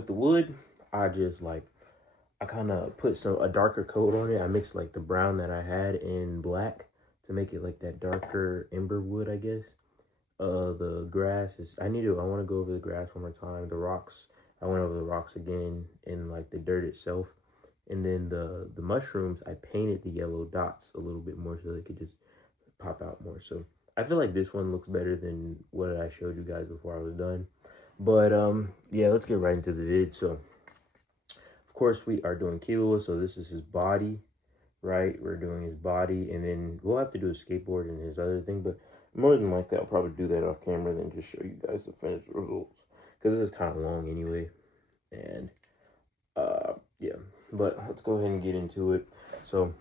With the wood, I just like, I kind of put a darker coat on it. I mixed like the brown that I had in black to make it like that darker ember wood, I guess. The grass is, I want to go over the grass one more time. The rocks, I went over the rocks again, and like the dirt itself. And then the mushrooms, I painted the yellow dots a little bit more so they could just pop out more. So I feel like this one looks better than what I showed you guys before I was done. But yeah, let's get right into the vid. So of course we are doing Killua, so this is his body, right? We're doing his body, and then we'll have to do a skateboard and his other thing, but more than likely I'll probably do that off camera, then just show you guys the finished results, because this is kind of long anyway. And yeah, but let's go ahead and get into it. So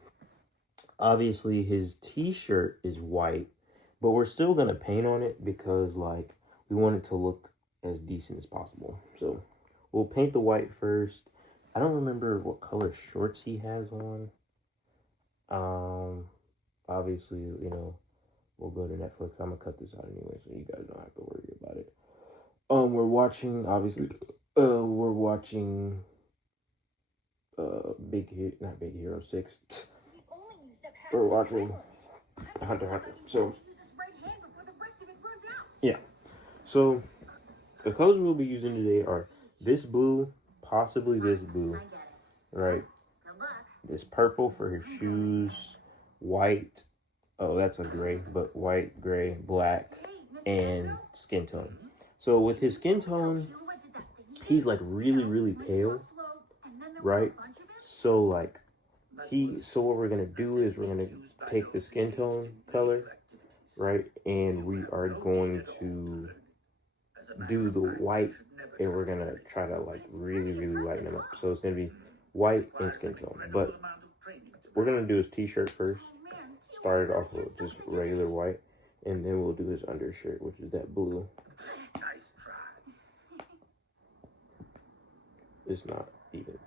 obviously his t-shirt is white, but we're still gonna paint on it because like we want it to look as decent as possible. So we'll paint the white first. I don't remember what color shorts he has on. Obviously, you know, we'll go to Netflix. I'm gonna cut this out anyway, so you guys don't have to worry about it. We're watching, obviously, we're watching not Big Hero 6. We're watching Hunter x Hunter. So yeah. So the colors we'll be using today are this blue, possibly this blue, right? This purple for his shoes, white. Oh, that's a gray, but white, gray, black, and skin tone. So with his skin tone, he's like really, really pale, right? So like so what we're gonna do is we're gonna take the skin tone color, right? And we are going to do the white, and we're gonna try to like really, really lighten him up. So it's gonna be white and skin tone, but we're gonna do his t-shirt first. Started off with just regular white, and then we'll do his undershirt, which is that blue. It's not even.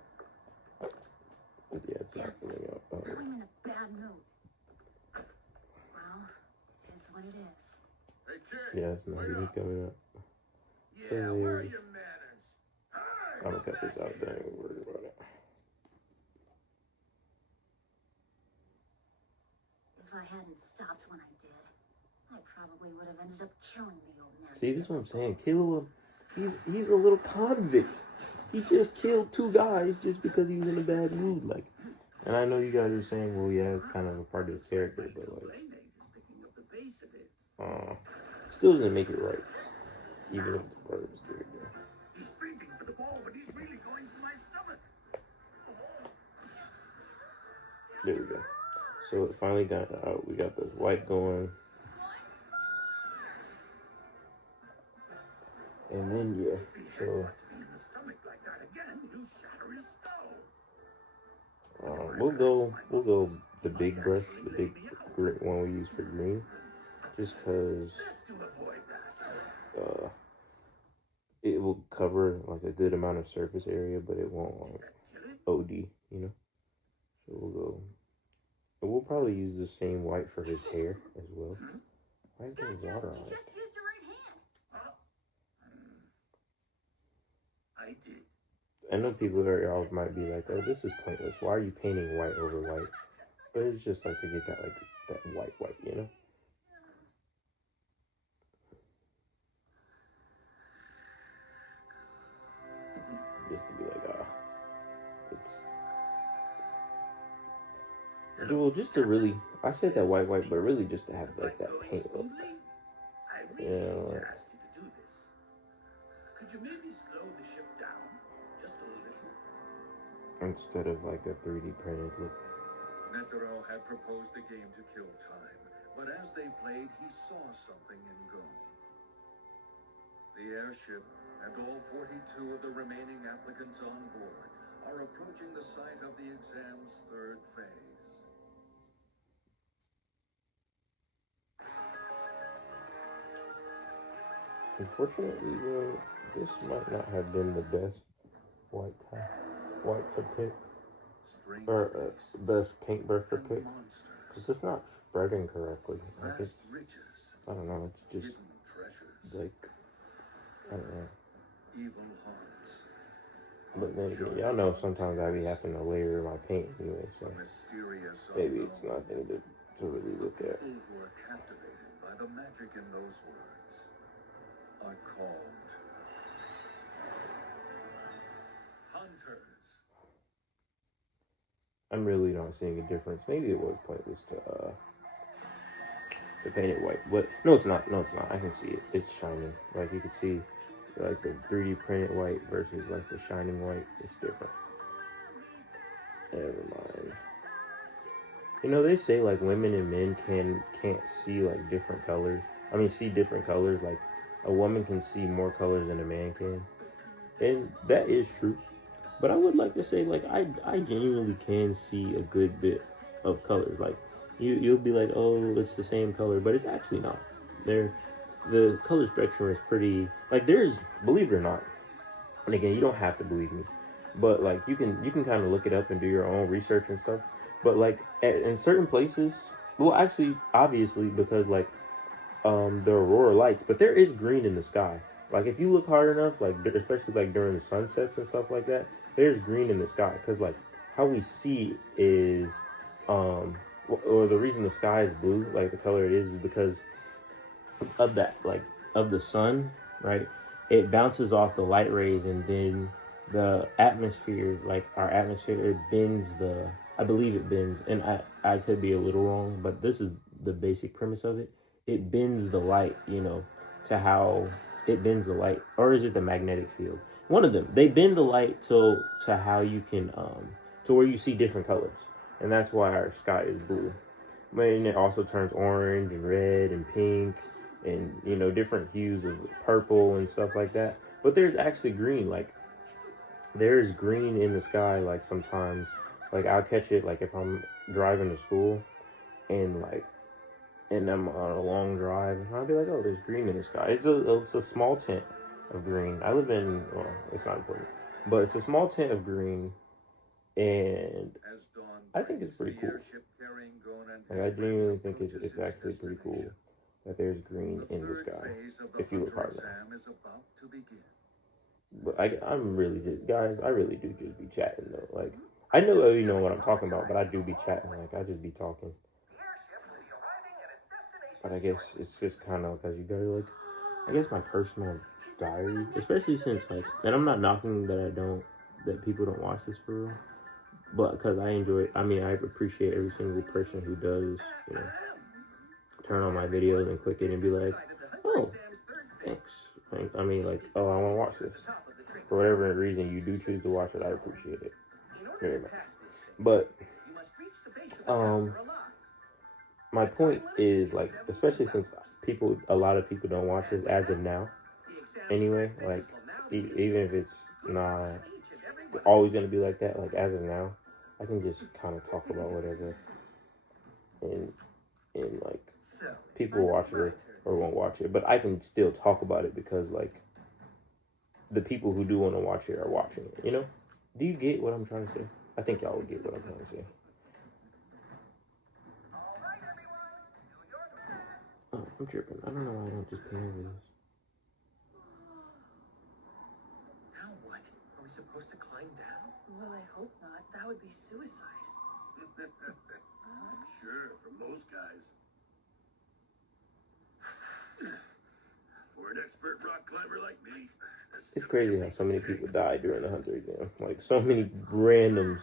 Yeah, it's not coming out. I'm in a bad mood. Well, it is what it is. Hey kid, yeah, it's not even coming out. Yeah, where are your manners? I'm gonna cut this out. Don't even worry about it. If I hadn't stopped when I did, I probably would have ended up killing the old man. See, this is what I'm saying. Killua, he's a little convict. He just killed 2 guys just because he was in a bad mood, like. And I know you guys are saying, well, yeah, it's kind of a part of his character, but like, still doesn't make it right, even if it's part of his character. He's sprinting for the ball, but he's really going for my stomach. There we go. So it finally got out. We got this white going. And then, yeah, so we'll go the big brush, the big one we use for green, just because it will cover like a good amount of surface area, but it won't like OD, you know. So we'll probably use the same white for his hair as well. Why is there water on it? I know people y'all might be like, oh, this is pointless. Why are you painting white over white? But it's just like to get that like that white, you know? Just to be like, it's well, just to really, I said that white, but really just to have like that paint look. You know, could you maybe slow the ship down just a little? Instead of like a 3D printed look. Netero had proposed the game to kill time, but as they played, he saw something in Go. The airship and all 42 of the remaining applicants on board are approaching the site of the exam's 3rd phase. Unfortunately, this might not have been the best white to pick, or best paintbrush to pick, because it's not spreading correctly. Like it's, I don't know, it's just like, I don't know. Evil hearts, But then again, y'all know sometimes I be having to layer my paint anyway, so A mysterious maybe it's unknown. nothing to really look at. People who are captivated by the magic in those words are called hunters. I'm really not seeing a difference. Maybe it was pointless to paint it white, but no, it's not. No, it's not. I can see it. It's shining. Like you can see, like the 3D printed white versus like the shining white. It's different. Never mind. You know, they say like women and men can't see like different colors. I mean, see different colors. Like a woman can see more colors than a man can, and that is true. But I would like to say like I genuinely can see a good bit of colors. Like you'll be like, oh, it's the same color, but it's actually not. There, the color spectrum is pretty. Like there's, believe it or not, and again, you don't have to believe me, but like you can kind of look it up and do your own research and stuff. But like in certain places, well, actually, obviously, because like the aurora lights, but there is green in the sky. Like if you look hard enough, like especially like during the sunsets and stuff like that, there's green in the sky. Because like how we see is, or the reason the sky is blue, like the color it is because of that, like of the sun, right? It bounces off the light rays, and then the atmosphere, like our atmosphere, it bends the. I believe it bends, and I could be a little wrong, but this is the basic premise of it. It bends the light, to how it bends the light, or is it the magnetic field? One of them. They bend the light to how you can to where you see different colors, and that's why our sky is blue. But it also turns orange and red and pink and different hues of purple and stuff like that. But there's actually green. Like there's green in the sky. Like sometimes, like I'll catch it. Like if I'm driving to school and I'm on a long drive, and I'll be like, oh, there's green in the sky. It's a small tint of green. I live in, well, it's not important, but it's a small tint of green, and I think it's pretty cool. Like I genuinely think it's actually pretty cool that there's green in the sky if you look hard enough. But I'm really just, guys, I really do just be chatting though. Like I know you know what I'm talking about, but I do be chatting. Like I just be talking. But I guess it's just kind of because you guys like, I guess my personal diary, especially since like, and I'm not knocking that people don't watch this for real, but because I enjoy it. I mean, I appreciate every single person who does, turn on my videos and click it and be like, oh, thanks. I mean, like, oh, I want to watch this. For whatever reason you do choose to watch it, I appreciate it very much. But my point is like, especially since a lot of people don't watch this as of now. Anyway, like, even if it's not always gonna be like that, like as of now, I can just kind of talk about whatever, and like people will watch it or won't watch it, but I can still talk about it because like the people who do want to watch it are watching it. Do you get what I'm trying to say? I think y'all will get what I'm trying to say. Oh, I'm tripping. I don't know why I don't just pay over this. Now what? Are we supposed to climb down? Well, I hope not. That would be suicide. Sure, for most guys. For an expert rock climber like me, it's crazy how so many people died during the Hunter exam. Like so many randoms.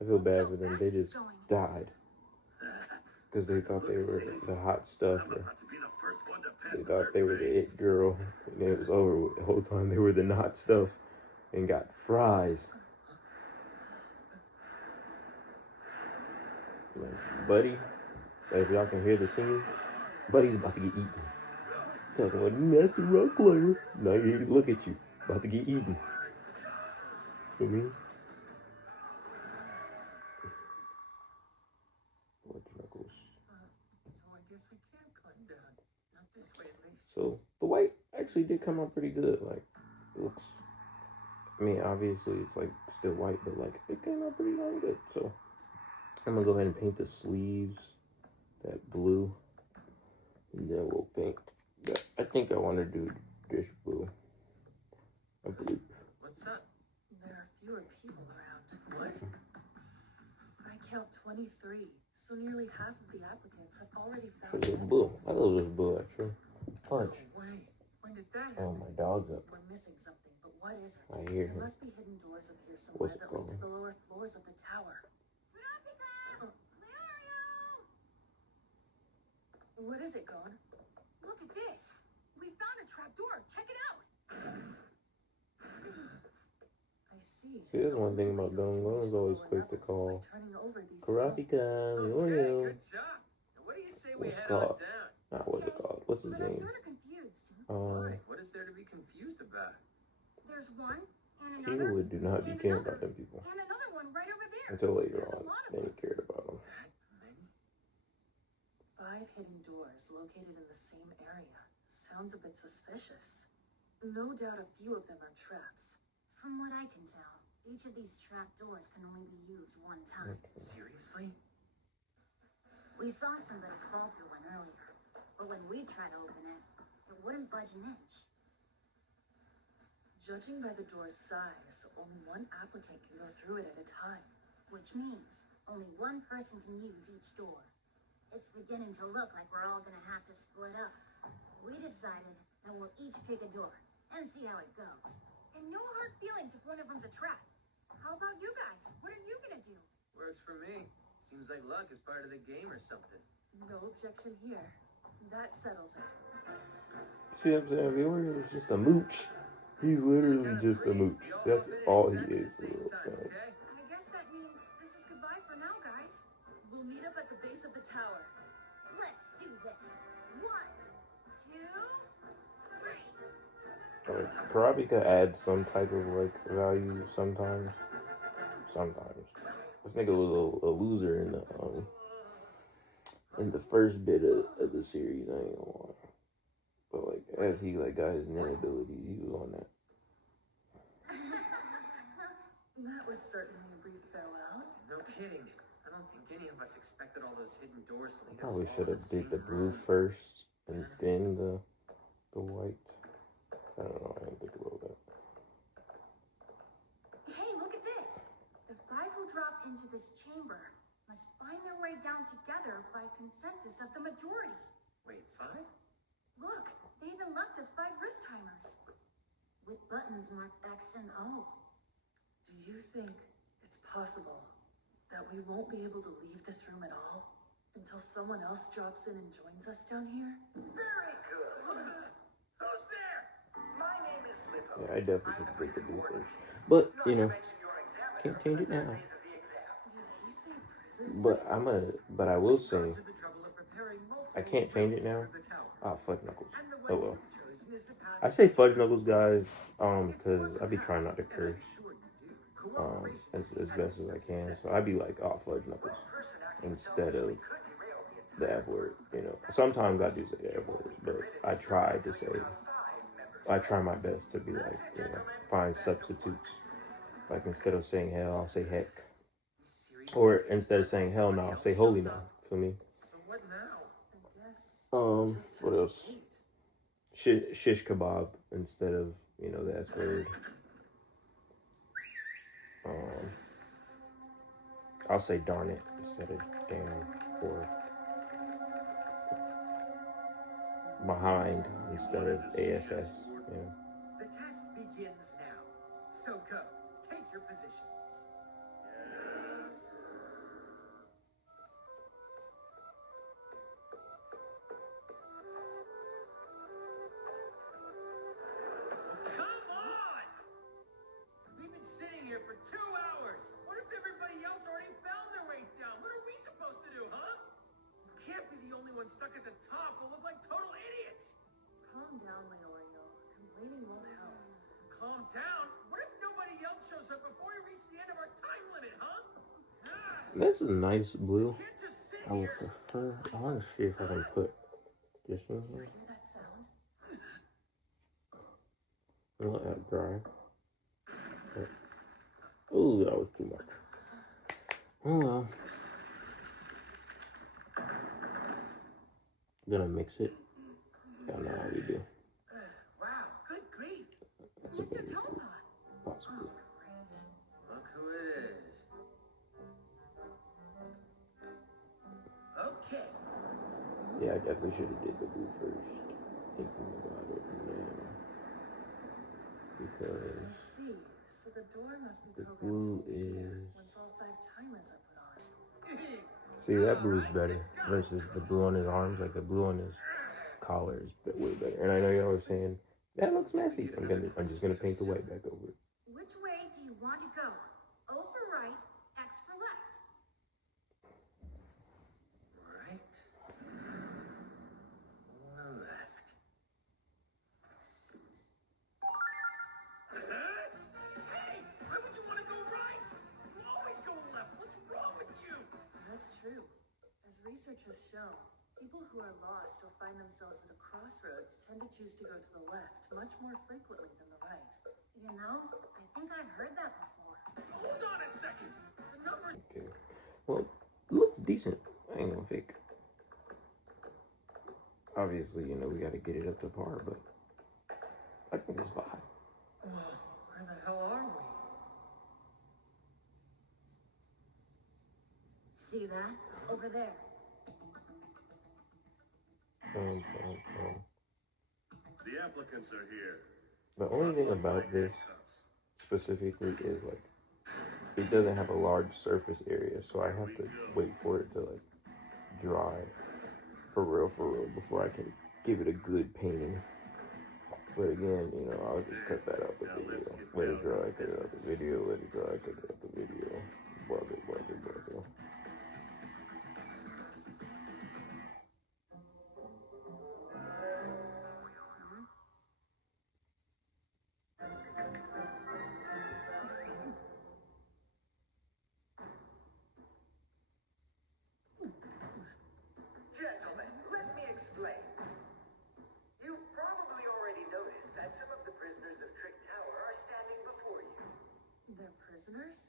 I feel bad for them. They just died because they thought they were the hot stuff. They thought they were the it girl, and it was over with. The whole time they were the not stuff and got fries. Like, buddy, if y'all can hear the singing, buddy's about to get eaten. Talking about you nasty rock climber. Now you look at you, about to get eaten. You know what I mean? So I guess we can't climb down. Not this way, at least. So the white actually did come out pretty good. Like it looks. I mean, obviously it's like still white, but like it came out pretty darn good. So I'm gonna go ahead and paint the sleeves that blue, and then we'll paint. I think I want to do this blue. I believe. What's up? There are fewer people around. What? I count 23, so nearly half of the applicants have already found There's a an bull. exit. I love this bull actually. Punch. No way. When did that Oh, happen? my dog's up. We're missing something, but what is it? I hear There him. must be hidden doors up here somewhere What's it that lead to called? the lower floors of the tower. What is it, Gon? Look at this. We found a trapdoor. Check it out. I see. See, there's So one thing the way about to Gon. reach Gon's the always lower quick to levels is call by turning over these Karate-kan, stones. Okay, yo. good job. Now, what do you say we What's head it called? on down? Nah, what's it called? What's his But I'm name? sort of confused. Why? What is there to be confused about? There's one and another Killua do not be and caring another about them people and another one right over there. until later There's a on. lot of Then he them. cared about them. That many? 5 hidden doors located in the same area. Sounds a bit suspicious. No doubt a few of them are traps. From what I can tell, each of these trapdoors can only be used one time. Seriously? We saw somebody fall through one earlier, but when we tried to open it, it wouldn't budge an inch. Judging by the door's size, only one applicant can go through it at a time. Which means only one person can use each door. It's beginning to look like we're all gonna have to split up. We decided that we'll each pick a door and see how it goes. And no hard feelings if one of them's a trap. How about you guys? What are you gonna do? Works for me. Seems like luck is part of the game or something. No objection here. That settles it. See what I'm saying, viewer? It was just a mooch. He's literally just a mooch. That's all he is for real, man. Okay? I guess that means this is goodbye for now, guys. We'll meet up at the base of the tower. Let's do this. 1, 2, 3. Like, Karabika adds some type of like value sometimes. Sometimes. This nigga was a loser in the first bit of the series, I ain't gonna lie. But like as he like got his ninja abilities, he was on that. That was certainly a brief farewell. No kidding. I don't think any of us expected all those hidden doors to lead us Probably all should in have the did same the blue room. first and then the white. I don't know, I didn't think about that. Hey, look at this. The 5 who drop into this chamber must find their way down together by consensus of the majority. Wait, 5? Look, they even left us 5 wrist timers with buttons marked X and O. Do you think it's possible that we won't be able to leave this room at all until someone else drops in and joins us down here? Very good. Who's there? My name is Lippo. Yeah, I definitely I'm should the break the prison blue warden. first. But Not you to know, mention your examiner can't for change the it now. days of the exam. Did he say prison? But I will say Gone to the trouble of preparing multiple I can't change it now. routes through the tower. Ah, fudge knuckles. And the Oh one well. you've chosen is the path I say fudge knuckles, guys, because I be trying not to curse, sure you do. Cooperation as best as I can. So I be like, oh, fudge knuckles, instead of the F word. You know, sometimes I do say the F word, but I try to say, I try my best to be like, you know, find substitutes. Like instead of saying hell, I'll say heck, or instead of saying hell, no, I'll say holy no. For me. So what now? I guess. just What have to else? wait. Shish kebab instead of, you know, the S word. I'll say darn it instead of damn, or behind instead of ASS. You know. The test begins now. So go. Take your positions. Come on! We've been sitting here for 2 hours. What if everybody else already found their way down? What are we supposed to do, huh? You can't be the only one stuck at the top. We'll look like total idiots. Calm down, Leorio. Complaining won't help. Calm down. What if nobody else shows up before we reach the end of our time limit, huh? That's a nice blue. Can't just sit I would here. prefer. I want to see if I can put this one You here. hear that sound? And let that dry. Oh, that was too much. Oh well. Gonna mix it. Y'all know how we do. Wow, good grief. That's a Mr. very Tompa! possibly. Great. who it is. Okay. Yeah, I definitely should have did the blue first. Thinking about it now. I Because see. So the door must be the programmed blue to appear is... once all 5 timers are put on. See, that blue is better versus the blue on his arms. Like the blue on his collar is way better. And I know y'all are saying, that looks messy. I'm just gonna paint the white back over it. Which way do you want to go? O for right, X for left. Right. Or left. Hey! Why would you want to go right? You always go left. What's wrong with you? That's true. As research has shown, people who are lost or find themselves at a crossroads tend to choose to go to the left much more frequently than the right. You know, I think I've heard that before. Hold on a second. The numbers. Okay. Well, it looks decent. I ain't gonna fake. Obviously, you know, we gotta get it up to par, but I think it's fine. Where the hell are we? See that? Over there. The applicants are here. The only thing about this specifically is like it doesn't have a large surface area, so I have to wait for it to like dry for real before I can give it a good painting. But again, you know, I'll just cut that out the video. Let it dry, cut it out the video, let it dry, cut it out the video. Blah. Gentlemen, let me explain. You probably already noticed that some of the prisoners of Trick Tower are standing before you. They're prisoners?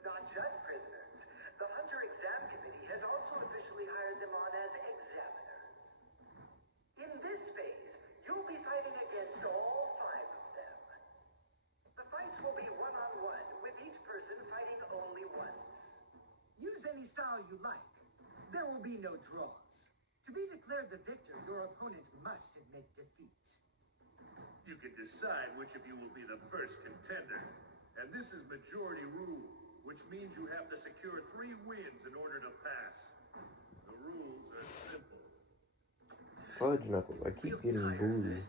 Not just prisoners. The Hunter Exam Committee has also officially hired them on as examiners. In this phase, you'll be fighting against all 5 of them. The fights will be one-on-one, with each person fighting only once. Use any style you like. There will be no draws. To be declared the victor, your opponent must admit defeat. You can decide which of you will be the first contender. And this is majority rule, which means you have to secure 3 wins in order to pass. The rules are simple. Fudge knuckles. I keep getting blue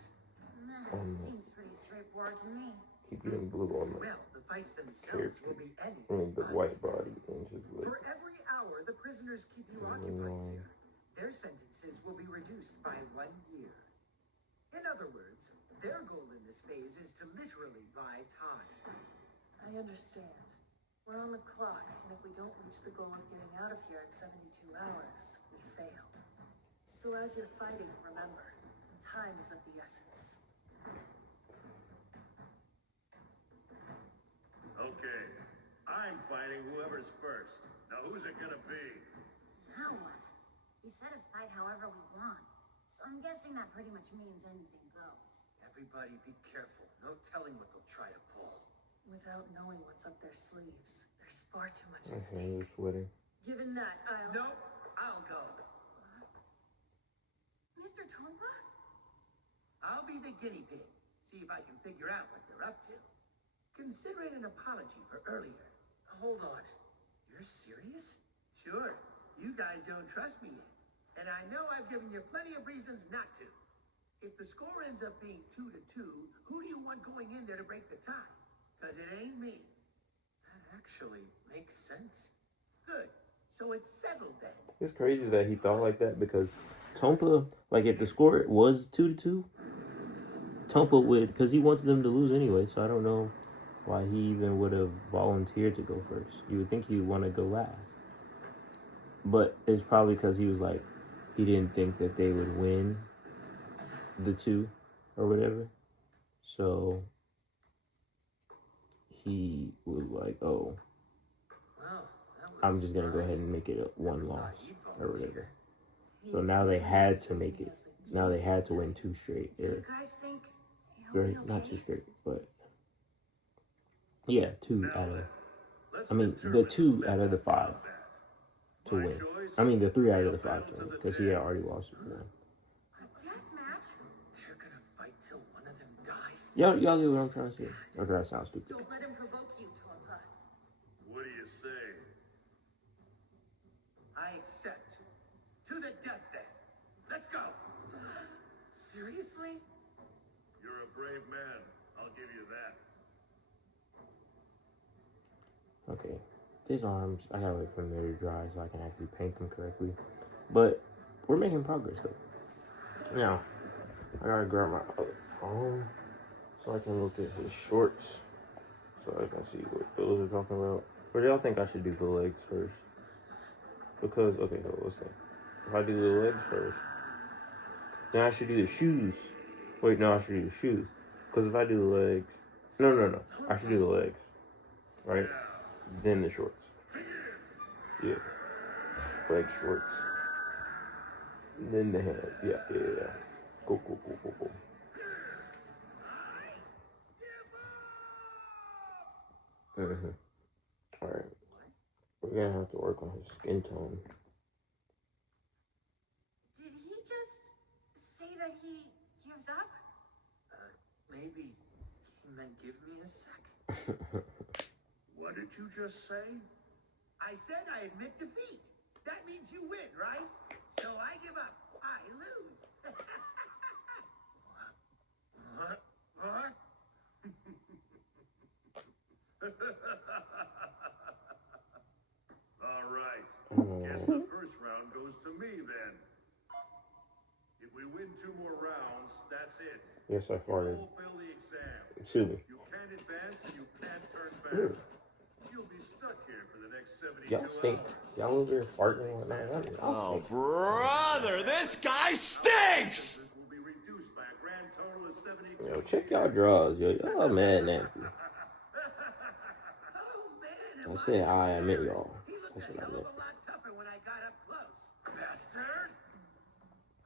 on the Seems pretty straightforward to me. on the Well, the fights themselves will be I anything mean, the but. white body and just like For every hour the prisoners keep you occupied here, their sentences will be reduced by 1 year. In other words, their goal in this phase is to literally buy time. I understand. We're on the clock, and if we don't reach the goal of getting out of here in 72 hours, we fail. So as you're fighting, remember, time is of the essence. Okay, I'm fighting whoever's first. Now who's it gonna be? Now what? We said to fight however we want. So I'm guessing that pretty much means anything goes. Everybody be careful. No telling what they'll try to pull. Without knowing what's up their sleeves, there's far too much my at hands stake. are sweating. Given that, I'll... Nope, I'll go. Mr. Tompa? I'll be the guinea pig. See if I can figure out what they're up to. Consider it an apology for earlier. Hold on. You're serious? Sure. You guys don't trust me yet. And I know I've given you plenty of reasons not to. If the score ends up being 2-2, who do you want going in there to break the tie? Because it ain't me. That actually makes sense. Good. So it's settled then. It's crazy that he thought like that because Tompa, like if the score was 2-2, Tompa would, because he wants them to lose anyway. So I don't know why he even would have volunteered to go first. You would think he would want to go last, but it's probably because he was like, he didn't think that they would win the 2 or whatever. So he was like, oh, Well, that was I'm a just gonna go surprise. ahead and make it a 1 Never thought loss you'd or volunteer. whatever. So now they had to make it. Now they had to win 2 straight. Do you Or, guys think he'll right, be okay? not 2 straight, but yeah, 2 out of I mean, the 2 out of the 5 to win. I mean, the 3 out of the 5 to win, because he had already lost 1. A death match? They're gonna fight till one of them dies. Y'all get what I'm trying to say? Or do I sound stupid? Don't let him provoke you, Tonfa. What do you say? I accept. To the death then. Let's go. Seriously? You're a brave man. I'll give you that. Okay. These arms, I gotta wait for them to dry so I can actually paint them correctly. But we're making progress though. Now, I gotta grab my other phone so I can look at his shorts. So I can see what those are talking about. Or do y'all think I should do the legs first? Because, okay, so let's think. If I do the legs first, then I should do the shoes. Wait, no, I should do the shoes. Because if I do the legs, no. I should do the legs, right? Then the shorts. Yeah. Leg shorts. Then the hand. Yeah. Cool. Alright. We're gonna have to work on his skin tone. Did he just say that he gives up? Maybe he meant give me a sec. What did you just say? I said I admit defeat. That means you win, right? So I give up. I lose. What? All right. Guess the first round goes to me then. If we win 2 more rounds, that's it. Yes, I farted. You'll fail the exam. Sue me. You can't advance and you can't turn back. You'll be stuck here for the next 72 Y'all stink. hours. Y'all over there farting and whatnot. Y'all stink. Brother, this guy stinks! This will be reduced by a grand total of 72. Yo, check y'all drawers, yo. Y'all mad nasty. I said I meant y'all. He looked That's a what I hell meant. of a lot tougher when I got up close. Bastard!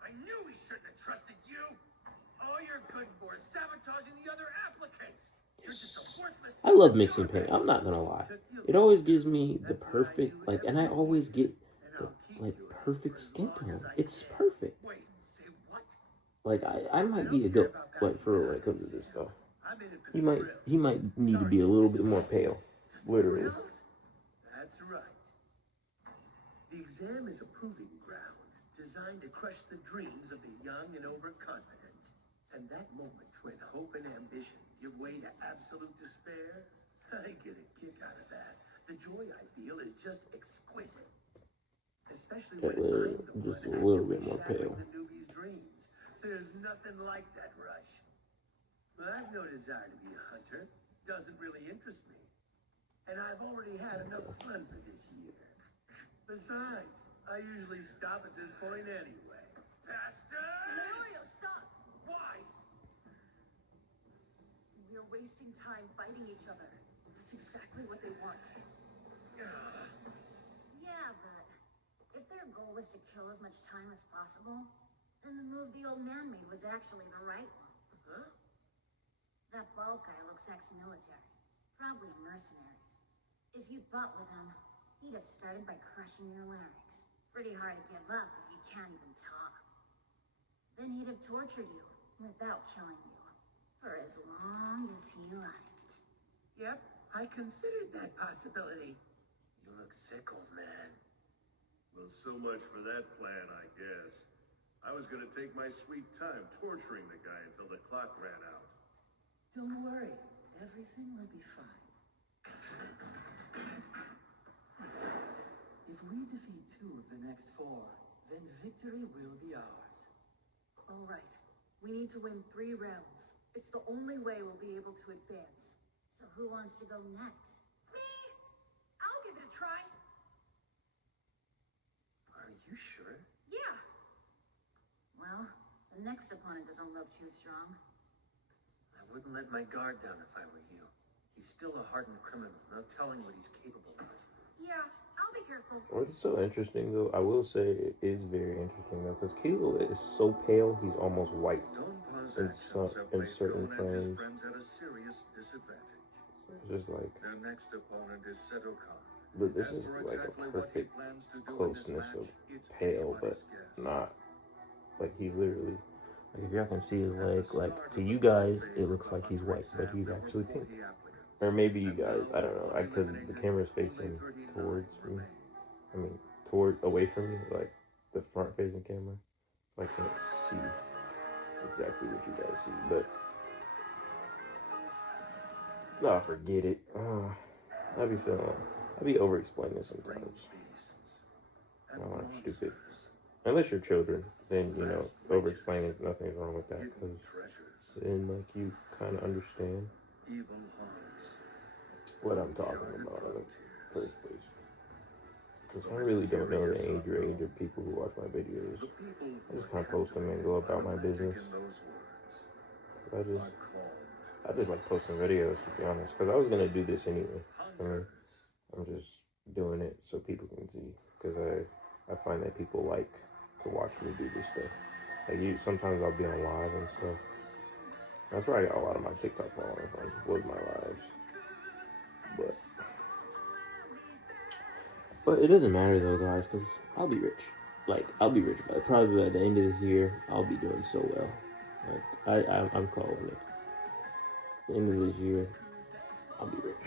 I knew he shouldn't have trusted you. All you're good for is sabotaging the other applicants. You're just a worthless. I love mixing paint. I'm not gonna lie. It always gives me the perfect, like, and I always get the, like, perfect skin tone. It's perfect. Wait, say what? Like, I might be a goat, like, for real when it comes to this stuff. I'm in it for He the might, thrill. he might need to be a little bit more pale. Literally. Thrills? That's right. The exam is a proving ground designed to crush the dreams of the young and overconfident. And that moment when hope and ambition give way to absolute despair, I get a kick out of that. The joy I feel is just exquisite. Especially when I'm the one Just a little bit actively more shattering pale. the newbie's dreams. There's nothing like that rush. But I've no desire to be a hunter. Doesn't really interest me. And I've already had enough fun for this year. Besides, I usually stop at this point anyway. Bastard! Mario, stop! Why? We're wasting time fighting each other. That's exactly what they want. Yeah, but if their goal was to kill as much time as possible, then the move the old man made was actually the right one. Huh? That bald guy looks ex-military, probably a mercenary. If you fought with him, he'd have started by crushing your larynx. Pretty hard to give up if you can't even talk. Then he'd have tortured you without killing you for as long as he liked. Yep, I considered that possibility. You look sick, old man. Well, so much for that plan, I guess. I was gonna take my sweet time torturing the guy until the clock ran out. Don't worry, everything will be fine. If we defeat 2 of the next 4, then victory will be ours. All right. We need to win 3 rounds. It's the only way we'll be able to advance. So who wants to go next? Me? I'll give it a try. Are you sure? Yeah. Well, the next opponent doesn't look too strong. I wouldn't let my guard down if I were you. He's still a hardened criminal, no telling what he's capable of. Yeah, I'll be careful. What's so interesting, though, I will say it is very interesting, though, because Killua is so pale, he's almost white. Don In certain Bill and his frames. friends at a serious disadvantage. It's just like, Their next opponent is Sedokan. but this As is for like exactly a what he perfect plans to do in this closeness of match, it's pale, but anybody's guess. not like he's literally like if y'all can see his At the leg, like start to of you the group guys, phase it of looks the like he's Hunter white, but exam, he's there were actually 40 pink. applicants. Or maybe you And guys, now, I don't know, with one because the eliminated, camera's only facing 39 towards me. remain. I mean, toward away from me, like the front facing camera. I can't see exactly what you guys see, but no, forget it. I be over explaining sometimes. I'm stupid. Unless you're children, then you know, over explaining, nothing's wrong with that, because then like you kind of understand what I'm talking about in the first place. Because I really don't know the age of people who watch my videos. I just kind of post them and go about my business. I just like posting videos, to be honest, because I was gonna do this anyway. I mean, I'm just doing it so people can see, because I find that people like to watch me do this stuff. Like sometimes I'll be on live and stuff. That's where I got a lot of my TikTok followers from, was my lives. But it doesn't matter though, guys, because I'll be rich. Like I'll be rich, but probably by the end of this year, I'll be doing so well. Like I'm calling it. At the end of this year, I'll be rich.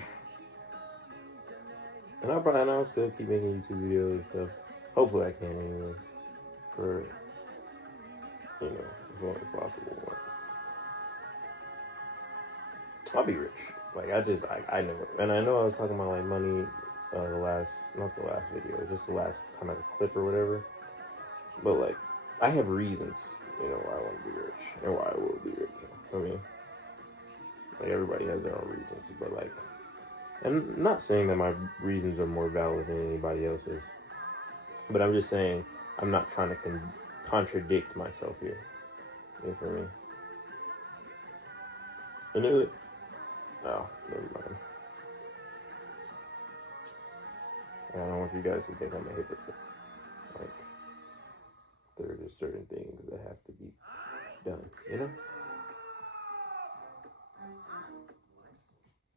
And I'll still keep making YouTube videos and stuff. Hopefully I can anyway. For, you know, as long as possible. I'll be rich. Like I know it. And I know I was talking about like money not the last video, just the last kind of clip or whatever. But like, I have reasons, you know, why I want to be rich and why I will be rich. I mean, like everybody has their own reasons, but like, and I'm not saying that my reasons are more valid than anybody else's, but I'm just saying I'm not trying to contradict myself here. You feel me? I knew it. Oh, never mind. I don't want you guys to think I'm a hypocrite. Like, there are just certain things that have to be done, you know?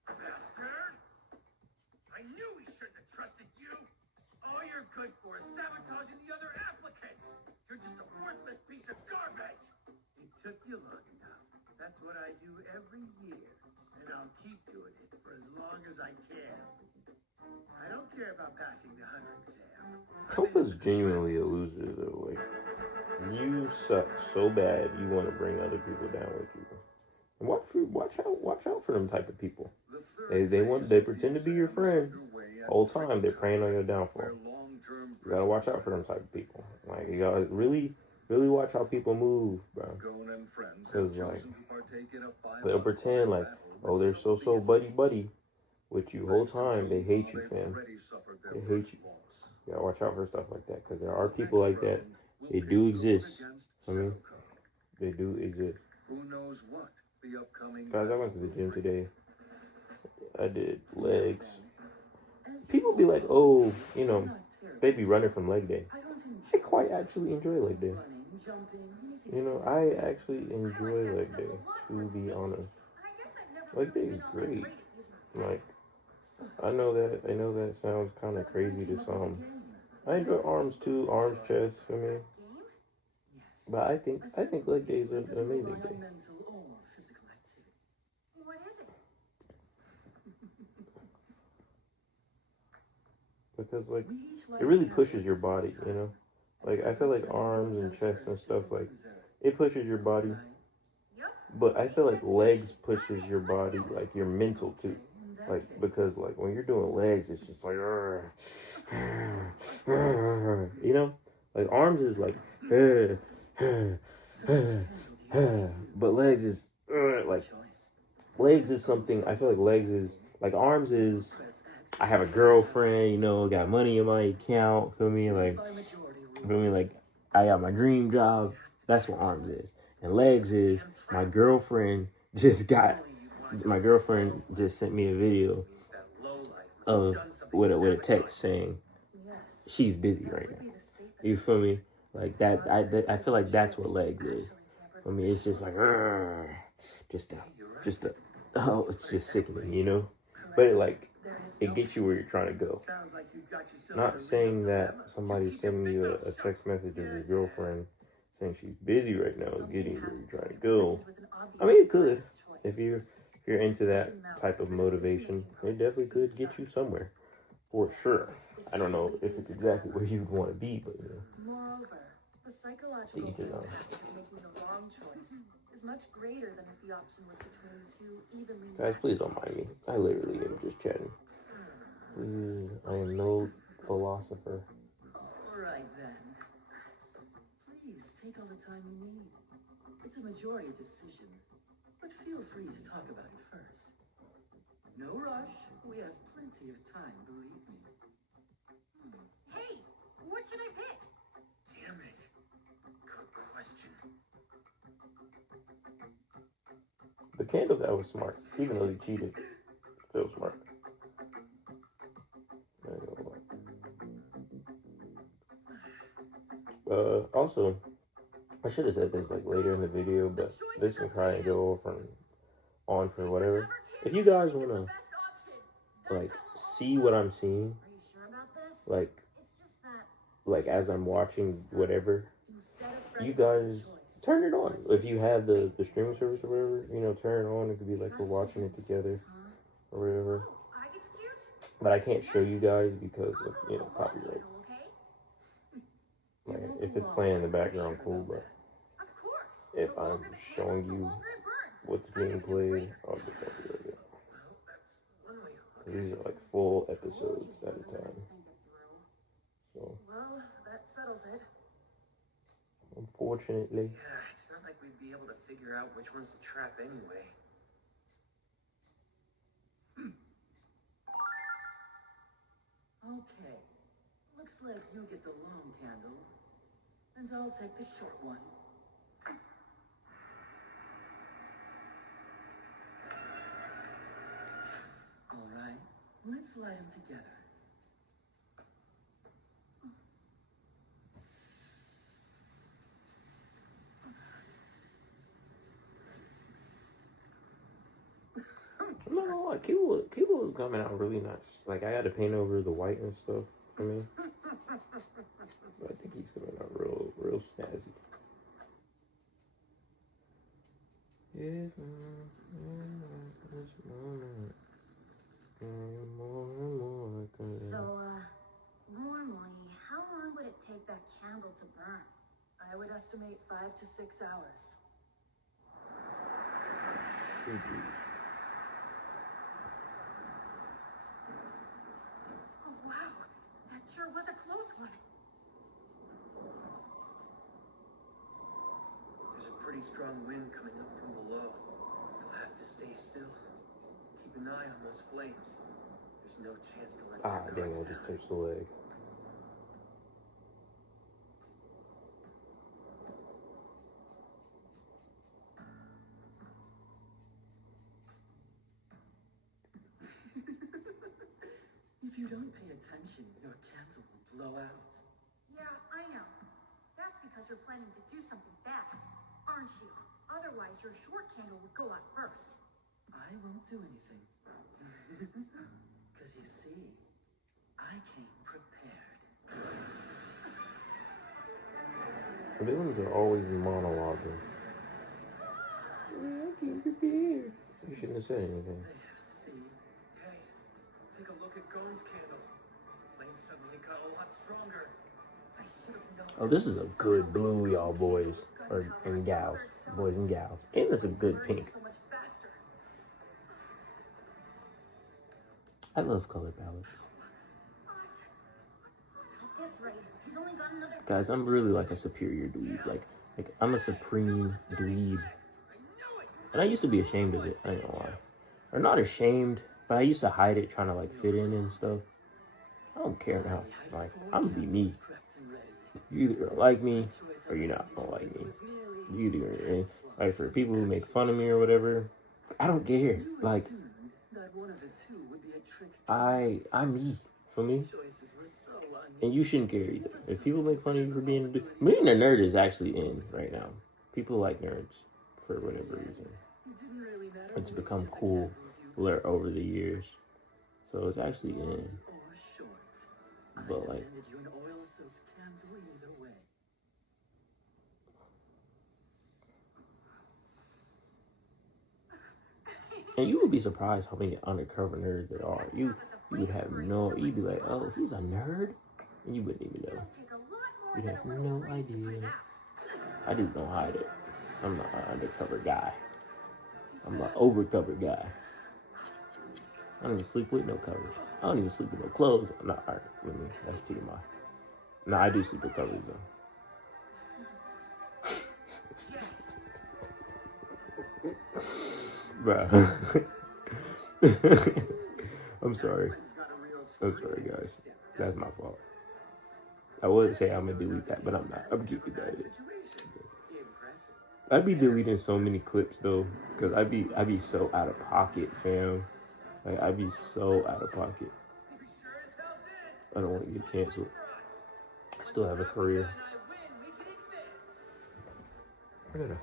Bastard! I knew we shouldn't have trusted you! All you're good for is sabotaging the other applicants! You're just a worthless piece of garbage! It took you long enough. That's what I do every year. And I'll keep doing it for as long as I can. I don't care about passing the Hunter exam. Topa's genuinely a loser, though. Like, you suck so bad, you want to bring other people down with you. And watch out for them type of people. They pretend to be your friend. Whole time they're preying on your downfall. You gotta watch out for them type of people. Like, you gotta really watch how people move, bro. Cause like, they'll pretend like, oh, they're so buddy with you. Whole time they hate you, fam. They hate you. You gotta watch out for stuff like that, because there are people like that. They do exist. I mean, they do exist. Guys, I went to the gym today. I did legs. People be like, oh, you know, they be running from leg day. I quite actually enjoy leg day. You know, I actually enjoy leg day, to be honest. Leg day is great. Like, I know that sounds kind of crazy to some. I enjoy arms too, arms, chest for me. But I think leg day is an amazing day. What is it? Because like, it really pushes your body, you know? Like, I feel like arms and chest and stuff, like, it pushes your body. But I feel like legs pushes your body, like your mental too. Like, because like when you're doing legs, it's just like, you know? Like arms is like, but legs is like, legs is something, I feel like legs is, like arms is, I have a girlfriend, you know, got money in my account, feel me? Like, I got my dream job. That's what arms is. And legs is, my girlfriend just sent me a video of with a text saying she's busy right now. You feel me? Like that, I feel like that's what legs is. I mean, it's just like, oh, it's just sickening, you know? but it no gets you where you're trying to go. Sounds like you've got yourself a Not real saying that dilemma. somebody's Keep your sending you finger a shut. text message of Yeah, your yeah. girlfriend saying she's busy right now, Something getting where happens you're trying to when you're go. presented with an I mean, it obvious could biased choice. if you're into that Suspicion mounts type and of the motivation. decision-making It process definitely could get you subsides. somewhere for Yes, sure. I don't know this if truly it's is a exactly dilemma. where you'd want to be, but Moreover, the to psychological each his own. impact of making the wrong choice is much greater than if the option was between two evenly Guys, matched please don't mind me. options. I literally am just chatting. Please, I am no philosopher. All right then. Please take all the time you need. It's a majority decision, but feel free to talk about it first. No rush. We have plenty of time, believe me. Hey, what should I pick? Damn it. Good question. The candle guy was smart, even though he cheated. Still smart. Also, I should have said this later in the video, but this can probably go on for whatever. If you guys wanna see what I'm seeing, Are you sure about this? like It's just that as I'm watching whatever, Instead of you fretting over the guys choice, turn it on. If you have the streaming service or whatever, turn it on. It could be like we're trust watching your it together instincts, huh? or whatever. Oh, I get to choose? But I can't show you guys because I'll of go with the wall copyright. candle, okay? Like if it's playing in the background, cool. But Of course. if The I'm longer the candle, showing the you longer it burns. what's It's kind being of a played, no-brainer. I'll get copyrighted. Well, that's one way to look at These it. are full Told episodes you he at a wasn't gonna time. think it through. So well, that settles it. unfortunately, Yeah, it's not like we'd be able to figure out which one's the trap anyway. Okay. Looks like you'll get the long candle, and I'll take the short one. All right, let's light them together. I'm not gonna lie, Killua is coming out really nice. Like I had to paint over the white and stuff for me, but I think he's coming out real snazzy. If So, normally, how long would it take that candle to burn? I would estimate 5 to 6 hours. Oh, wow. That sure was a close one. There's a pretty strong wind coming up from below. You'll have to stay still. Keep an eye on those flames. There's no chance to let their dang, I guards just down. touched the leg. If you don't pay attention, your candle will blow out. Yeah, I know. That's because you're planning to do something bad, aren't you? Otherwise, your short candle would go out first. I won't do anything. Because you see, I came prepared. The villains are always monologuing. I came prepared. You shouldn't have said anything. See? Hey, take a look at Gon's candle. Flames suddenly got a lot stronger. I should have known. Oh, this is a good blue, y'all boys and gals, boys and gals, and it's a good pink. So much faster. I love color palettes. At this rate, he's only got another... Guys, I'm really like a superior dweeb. Like I'm a supreme dweeb. And I used to be ashamed of it, I ain't gonna lie. Or not ashamed, but I used to hide it, trying to fit in and stuff. I don't care now. Like, I'm gonna be me. You either gonna like me, or you're not gonna like me. You either, like, for people who make fun of me or whatever, I don't care. Like, That one of the two would be a trick. I'm me. For me. Choices were so And you shouldn't care either. If people make fun of you for being a dude, being a nerd is actually in right now. People like nerds for whatever reason. It didn't really matter It's which become of the cool candles you lit. over the years. So it's actually in. Or shorts. But like, You an oil-soaked candle either way. and you would be surprised how many undercover nerds there are. You would have no, you'd be like, oh, he's a nerd? And you wouldn't even know. You'd have no idea. I just don't hide it. I'm not an undercover guy. I'm an overcover guy. I don't even sleep with no covers. I don't even sleep with no clothes. No, alright, that's TMI. No, I do sleep with covers though. Bruh. I'm sorry. I'm sorry, guys. That's my fault. I would say I'm gonna delete that, but I'm not. I'm keeping that in. I'd be deleting so many clips though, because I'd be so out of pocket, fam. Like I'd be so out of pocket. I don't want to get canceled. I still have a career. I gotta.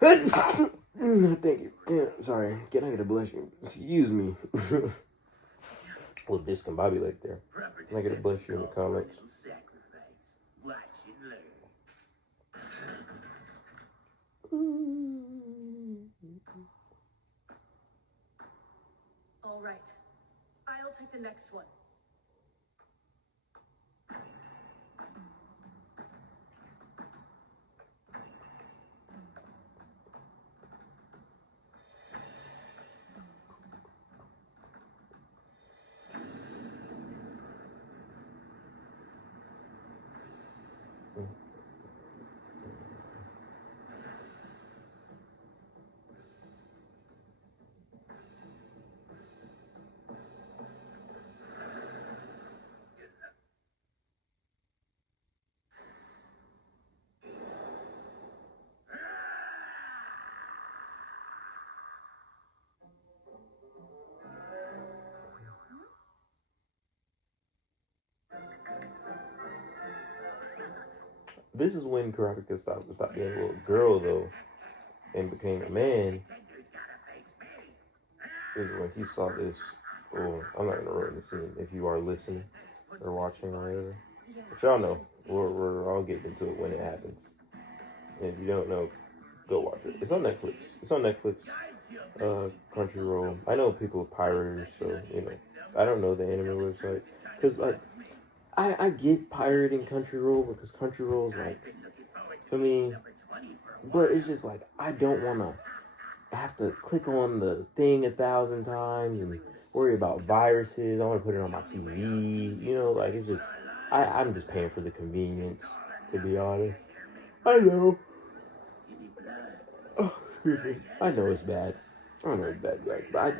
Thank you. Yeah, sorry. Can I get a bless you? Excuse me. A little discombobulate there. Can I get a bless you in the comments? All right. I'll take the next one. This is when Karate Kid stopped being a little girl though, and became a man. Is when he saw this. Oh, I'm not gonna ruin the scene. If you are listening or watching or whatever, but y'all know we're all getting into it when it happens. And if you don't know, go watch it. It's on Netflix. It's on Netflix. Crunchyroll. I know people are pirators, so you know. I don't know the anime website because like I get pirating Crunchyroll because Crunchyroll's like for me, but it's just like I don't want to have to click on the thing 1,000 times and worry about viruses. I want to put it on my TV. You know, like it's just I'm just paying for the convenience, to be honest. I know. Oh, excuse me. I know it's bad. I know it's bad, guys, but I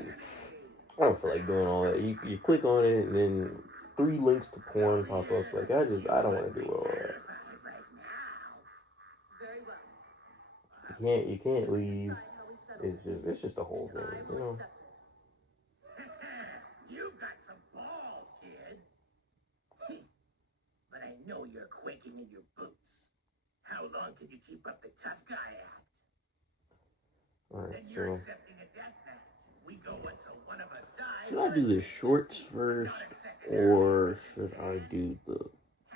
don't feel like doing all that. You click on it and then 3 links to porn pop up. Like I don't want to do all that. You can't leave. It's just a whole thing, you know. You've got some balls, kid. But I know you're quaking in your boots. How long can you keep up the tough guy act? Alright, Then you're so accepting a death match. We go until one of us dies. should I do the shorts first or should I do the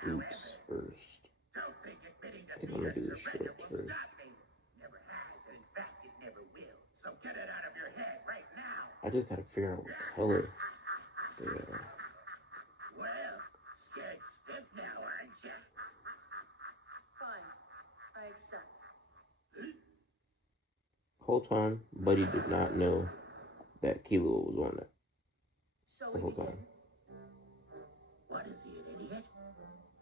boots first? Don't think admitting I think I'm gonna do the shorts first. Never has, and in fact it never will. So get it out of your head right now. I just gotta figure out what color they are. Well, scared stiff now, aren't you? Fine. I accept. Whole time, Buddy did not know that Killua was on it. Shall The we whole begin? time. What is he, an idiot?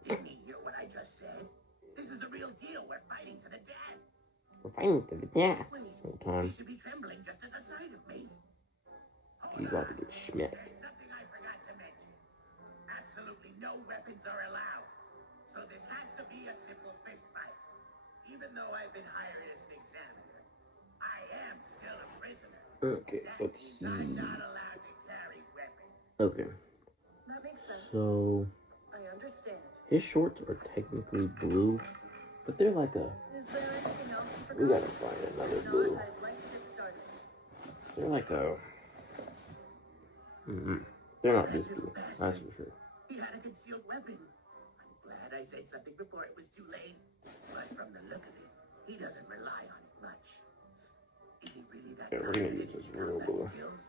Didn't he hear what I just said? This is the real deal. We're fighting to the death. We're fighting to the death. Wait, Whole time. he should be trembling just at the sight of me. He's about to get smacked. There's something I forgot to mention. Absolutely no weapons are allowed. So this has to be a simple fist fight. Even though I've been hired as an examiner, I am still a prisoner. Okay, That let's means see. I'm not allowed to carry weapons. Okay, That makes sense. so I understand. his shorts are technically blue, but they're like a. Is there anything else you We forgot? gotta find If another not, blue. I'd like to get started. They're like a. They're not That this little blue. That's bastard. for sure. He had a concealed weapon. I'm glad I said something before it was too late. But from the look of it, he doesn't rely on it much. Is he really that Yeah, we're gonna confident use in this his real combat blue. skills?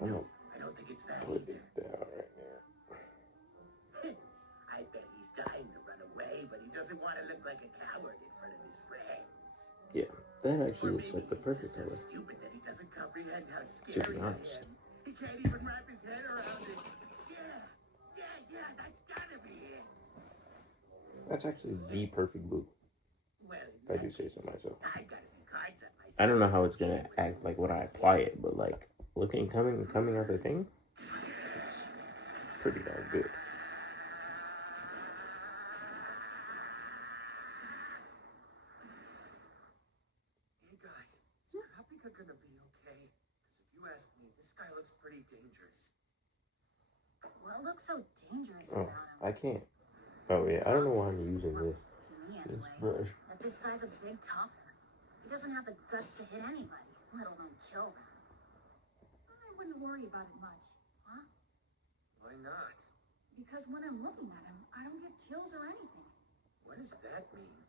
I'm No, gonna I don't think it's that put either. it down right there. I bet he's dying to run away, but he doesn't want to look like a coward in front of his friends. Yeah, that Or actually looks maybe like the he's perfect just so color. stupid that he doesn't comprehend how To scary be I honest. am. He can't even wrap his head around it. Yeah, that's gotta be it. That's actually the perfect blue. Well, If I do say so myself. I got a few cards up my I don't know how sleeve. it's gonna act like when I apply it, but like coming out the thing, pretty darn good. Hey guys, is Kurapika gonna be okay? Because if you ask me, this guy looks pretty dangerous. What looks so dangerous Oh, about him? I can't. Oh yeah, I don't know why I'm using this. To me, This anyway. brush. That this guy's a big talker. He doesn't have the guts to hit anybody, let alone kill them. I wouldn't worry about it much, huh? Why not? Because when I'm looking at him, I don't get chills or anything. What does that mean?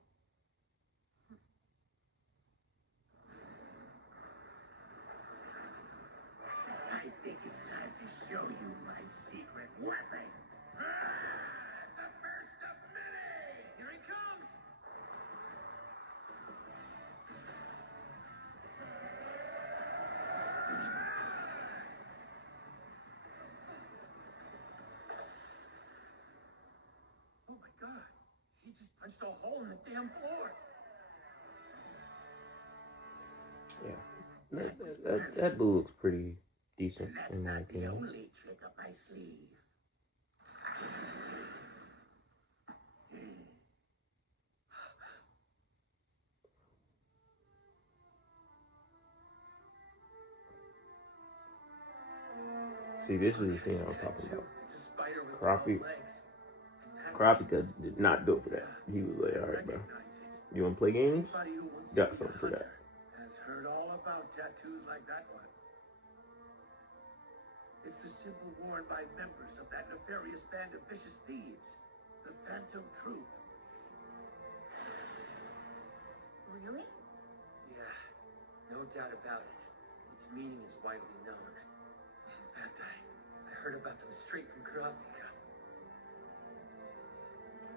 I think it's time to show you my secret weapon. The burst of many! Here he comes! Oh my god! He just punched a hole in the damn floor! Yeah, that blue looks pretty decent And that's in my not the opinion. only trick up my sleeve. See, this is the scene I was talking about. It's a spider with 12 Crappie, legs. Crappie did not do it for that. He was like, all right, bro, you want to play games? Anybody who wants to Got be a something for that. hunter has heard all about tattoos like that one. It's the symbol worn by members of that nefarious band of vicious thieves, the Phantom Troop. Really? Yeah, no doubt about it. Its meaning is widely known. In fact, I heard about them straight from Kurapika.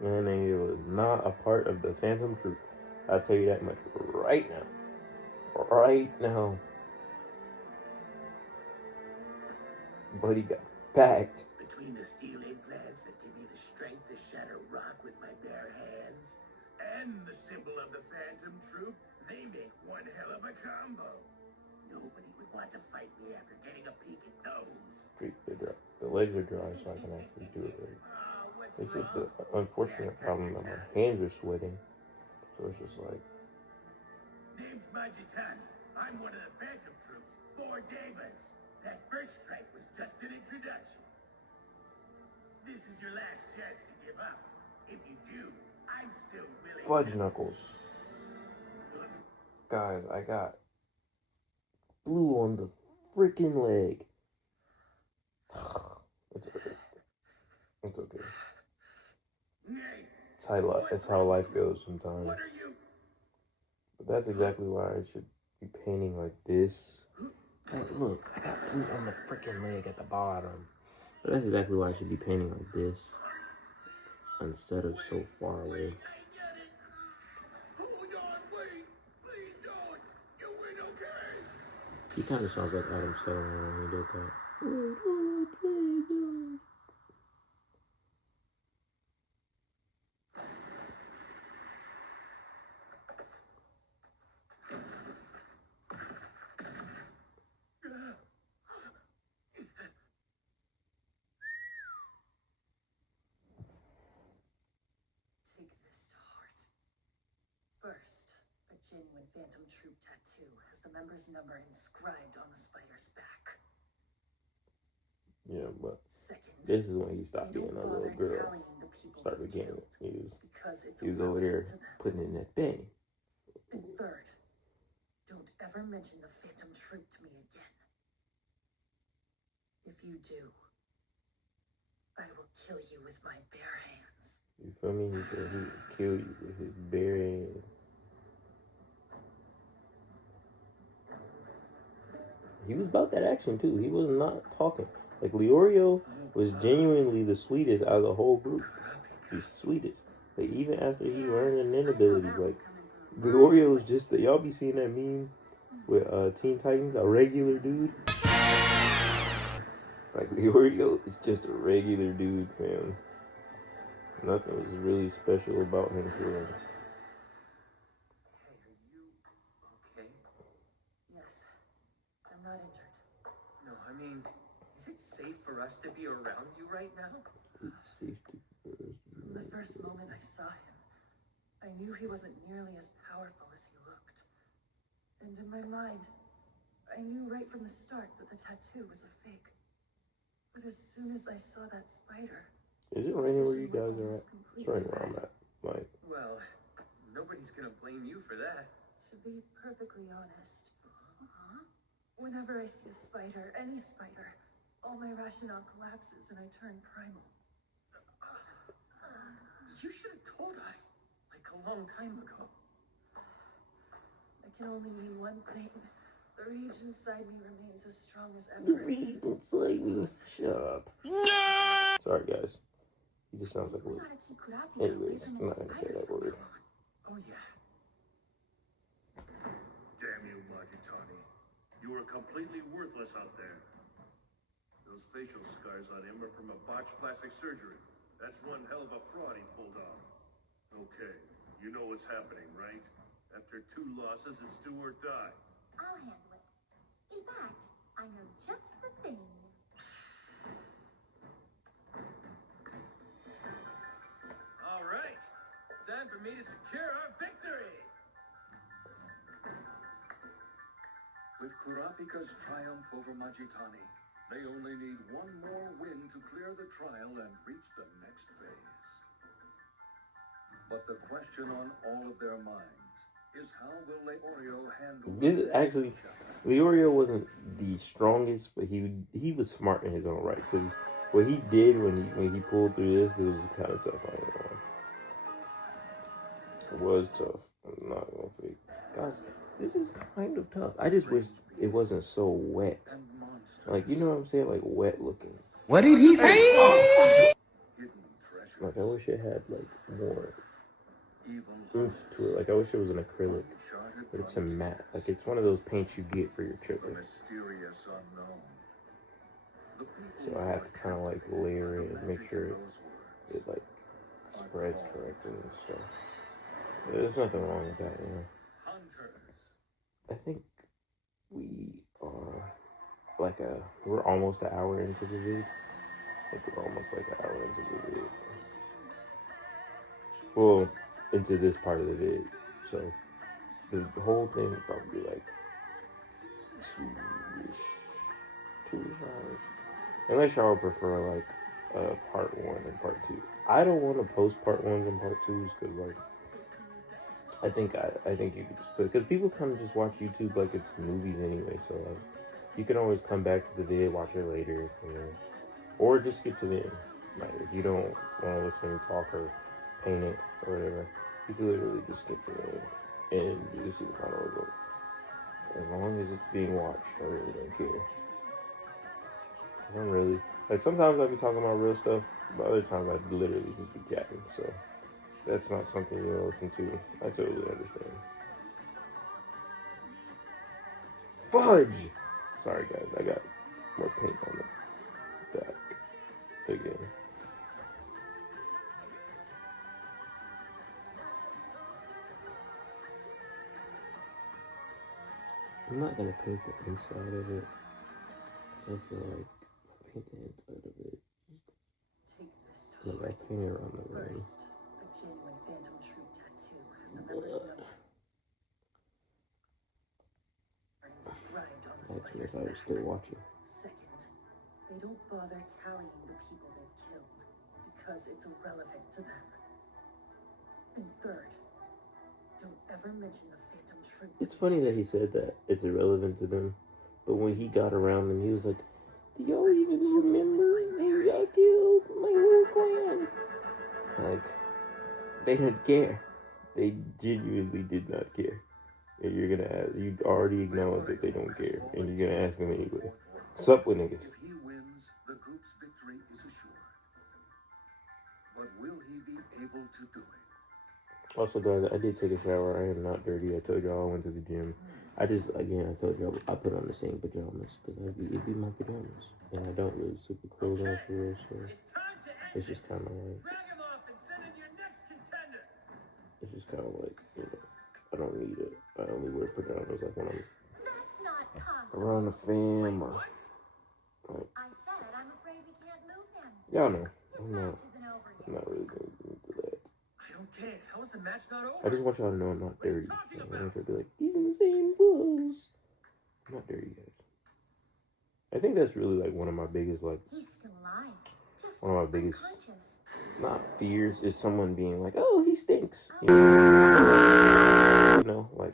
And he was not a part of the Phantom Troop. I'll tell you that much right now. Right now. But he got packed. Between the steel implants that give me the strength to shatter rock with my bare hands, and the symbol of the Phantom Troop, they make one hell of a combo. Nobody would want to fight me after getting a peek at those. The legs are dry, so I can actually do it right. What's It's just wrong? the unfortunate problem that my hands are sweating. So it's just like, Name's Majitani. I'm one of the Phantom Troop's 4 Devas. That first strike was just an introduction. This is your last chance to give up. If you do, I'm still willing fudge to... knuckles. Guys, I got blue on the freaking leg. It's okay. It's okay. It's how life goes sometimes. What are you? But that's exactly why I should be painting like this. Look, I got blue on the freaking leg at the bottom. But that's exactly why I should be painting like this instead of so far away. I get it. Hold on, wait. Please don't. You win, okay? He kind of sounds like Adam Sandler when he did that. Take this to heart. First, a genuine Phantom Troop tattoo has the member's number inscribed on the spider's back. Yeah, but Second, this is when he stopped they being don't a little bother girl. tallying the people Started they've getting it. killed because it's He was over there irrelevant to them. putting in that thing. And third, don't ever mention the Phantom Troop to me again. If you do, I will kill you with my bare hands. You feel me? He said he would kill you with his bare hands. He was about that action too. He was not talking. Like Leorio was genuinely the sweetest out of the whole group. The sweetest. Like even after he learned an inability, like Leorio is just y'all be seeing that meme with Teen Titans, a regular dude. Like Leorio is just a regular dude, fam. Nothing was really special about him for him. Hey, are you okay? Yes, I'm not injured. No, I mean, is it safe for us to be around you right now? Safety first. From the first moment I saw him, I knew he wasn't nearly as powerful as he looked. And in my mind, I knew right from the start that the tattoo was a fake. But as soon as I saw that spider... Is it raining where you guys are at? It's raining where I'm at. Like, Well, nobody's gonna blame you for that. To be perfectly honest, whenever I see a spider, any spider, all my rationale collapses and I turn primal. You should have told us, like a long time ago. I can only mean one thing. The rage inside me remains as strong as the ever. reed inside me. Shut up. Sorry, guys. He just sounds like a We word. gotta keep Kurapika away Anyways, from I'm any not gonna say spiders that from word. now on. Oh, yeah. Damn you, Majitani. You are completely worthless out there. Those facial scars on him are from a botched plastic surgery. That's one hell of a fraud he pulled off. Okay, you know what's happening, right? After 2 losses, it's do or die. I'll handle it. In fact, I know just the thing. All right, time for me to secure our victory. With Kurapika's triumph over Majitani, they only need one more win to clear the trial and reach the next phase. But the question on all of their minds is how will Leorio handle This the is next actually, challenge? Leorio wasn't the strongest, but he was smart in his own right. Because what he did when he pulled through this, it was kind of tough. I ain't gonna lie. It was tough. I'm not gonna fake. Guys, this is kind of tough. I just wish it wasn't so wet. And monsters, Like, you know what I'm saying? Like, wet looking. What did he say? hidden treasures, Like, I wish it had, like, more evil oomph hearts, to it. Like, I wish it was an acrylic. uncharted But it's a frontiers, matte. Like, it's one of those paints you get for your the children. mysterious unknown. The people So I who have are to kind of, like, captivated layer by the it and make magic sure in it, those words like, spreads correctly and stuff. There's nothing wrong with that, you know. hunters. I think we are we're almost an hour into the vid. Like we're almost like an hour into the vid. Well, into this part of the vid. So the whole thing would probably be like 2-ish hours. Unless y'all prefer like part 1 and part 2. I don't want to post part 1s and part 2s because like I think you could just put it because people kind of just watch YouTube like it's movies anyway. So like you can always come back to the video, watch it later, or just skip to the end. Like if you don't want to listen to me talk or paint it or whatever, you can literally just skip to the end and you just see the final result. As long as it's being watched, I really don't care. I don't really like. Sometimes I'll be talking about real stuff, but other times I literally just be capping. So. That's not something you want to listen to. I totally understand. Fudge! Sorry guys, I got more paint on the back again. I'm not gonna paint the inside of it, because I feel like if I paint the inside of it, Take this to like I heart. paint it around the room. First, a genuine phantom troop tattoo has the members' number inscribed on the Actually, if spider's I was back. still watching. Second, they don't bother tallying the people they've killed because it's irrelevant to them. And third, don't ever mention the phantom troop. It's funny that he said that it's irrelevant to them, but when he got around them, he was like, Do y'all even remember when y'all killed my whole clan? Like, they didn't care. They genuinely did not care. And you're gonna ask, you already acknowledge that they don't care, and you're gonna ask them anyway. Sup with niggas? If he wins, the group's victory is assured. But will he be able to do it? Also, guys, I did take a shower. I am not dirty. I told y'all I went to the gym. I told y'all I put on the same pajamas because it'd be my pajamas, and I don't really super clothes on for real, so it's just kind of like Drag him off and send in your next contender. it's just kind of like I don't need it. I only wear pajamas like when I'm That's not possible. around the fam or What? like I said I'm afraid we can't move him. y'all know. His I'm match isn't over I'm yet. not really gonna do that. I don't get it. How is the match not over? I just want y'all to know I'm not What are you dirty. talking I about? want y'all to be like, he's in the same clothes. I'm not dirty, guys. I think that's really like one of my biggest He's still alive. Just one of my biggest unconscious. not fears is someone being like, oh, he stinks. Like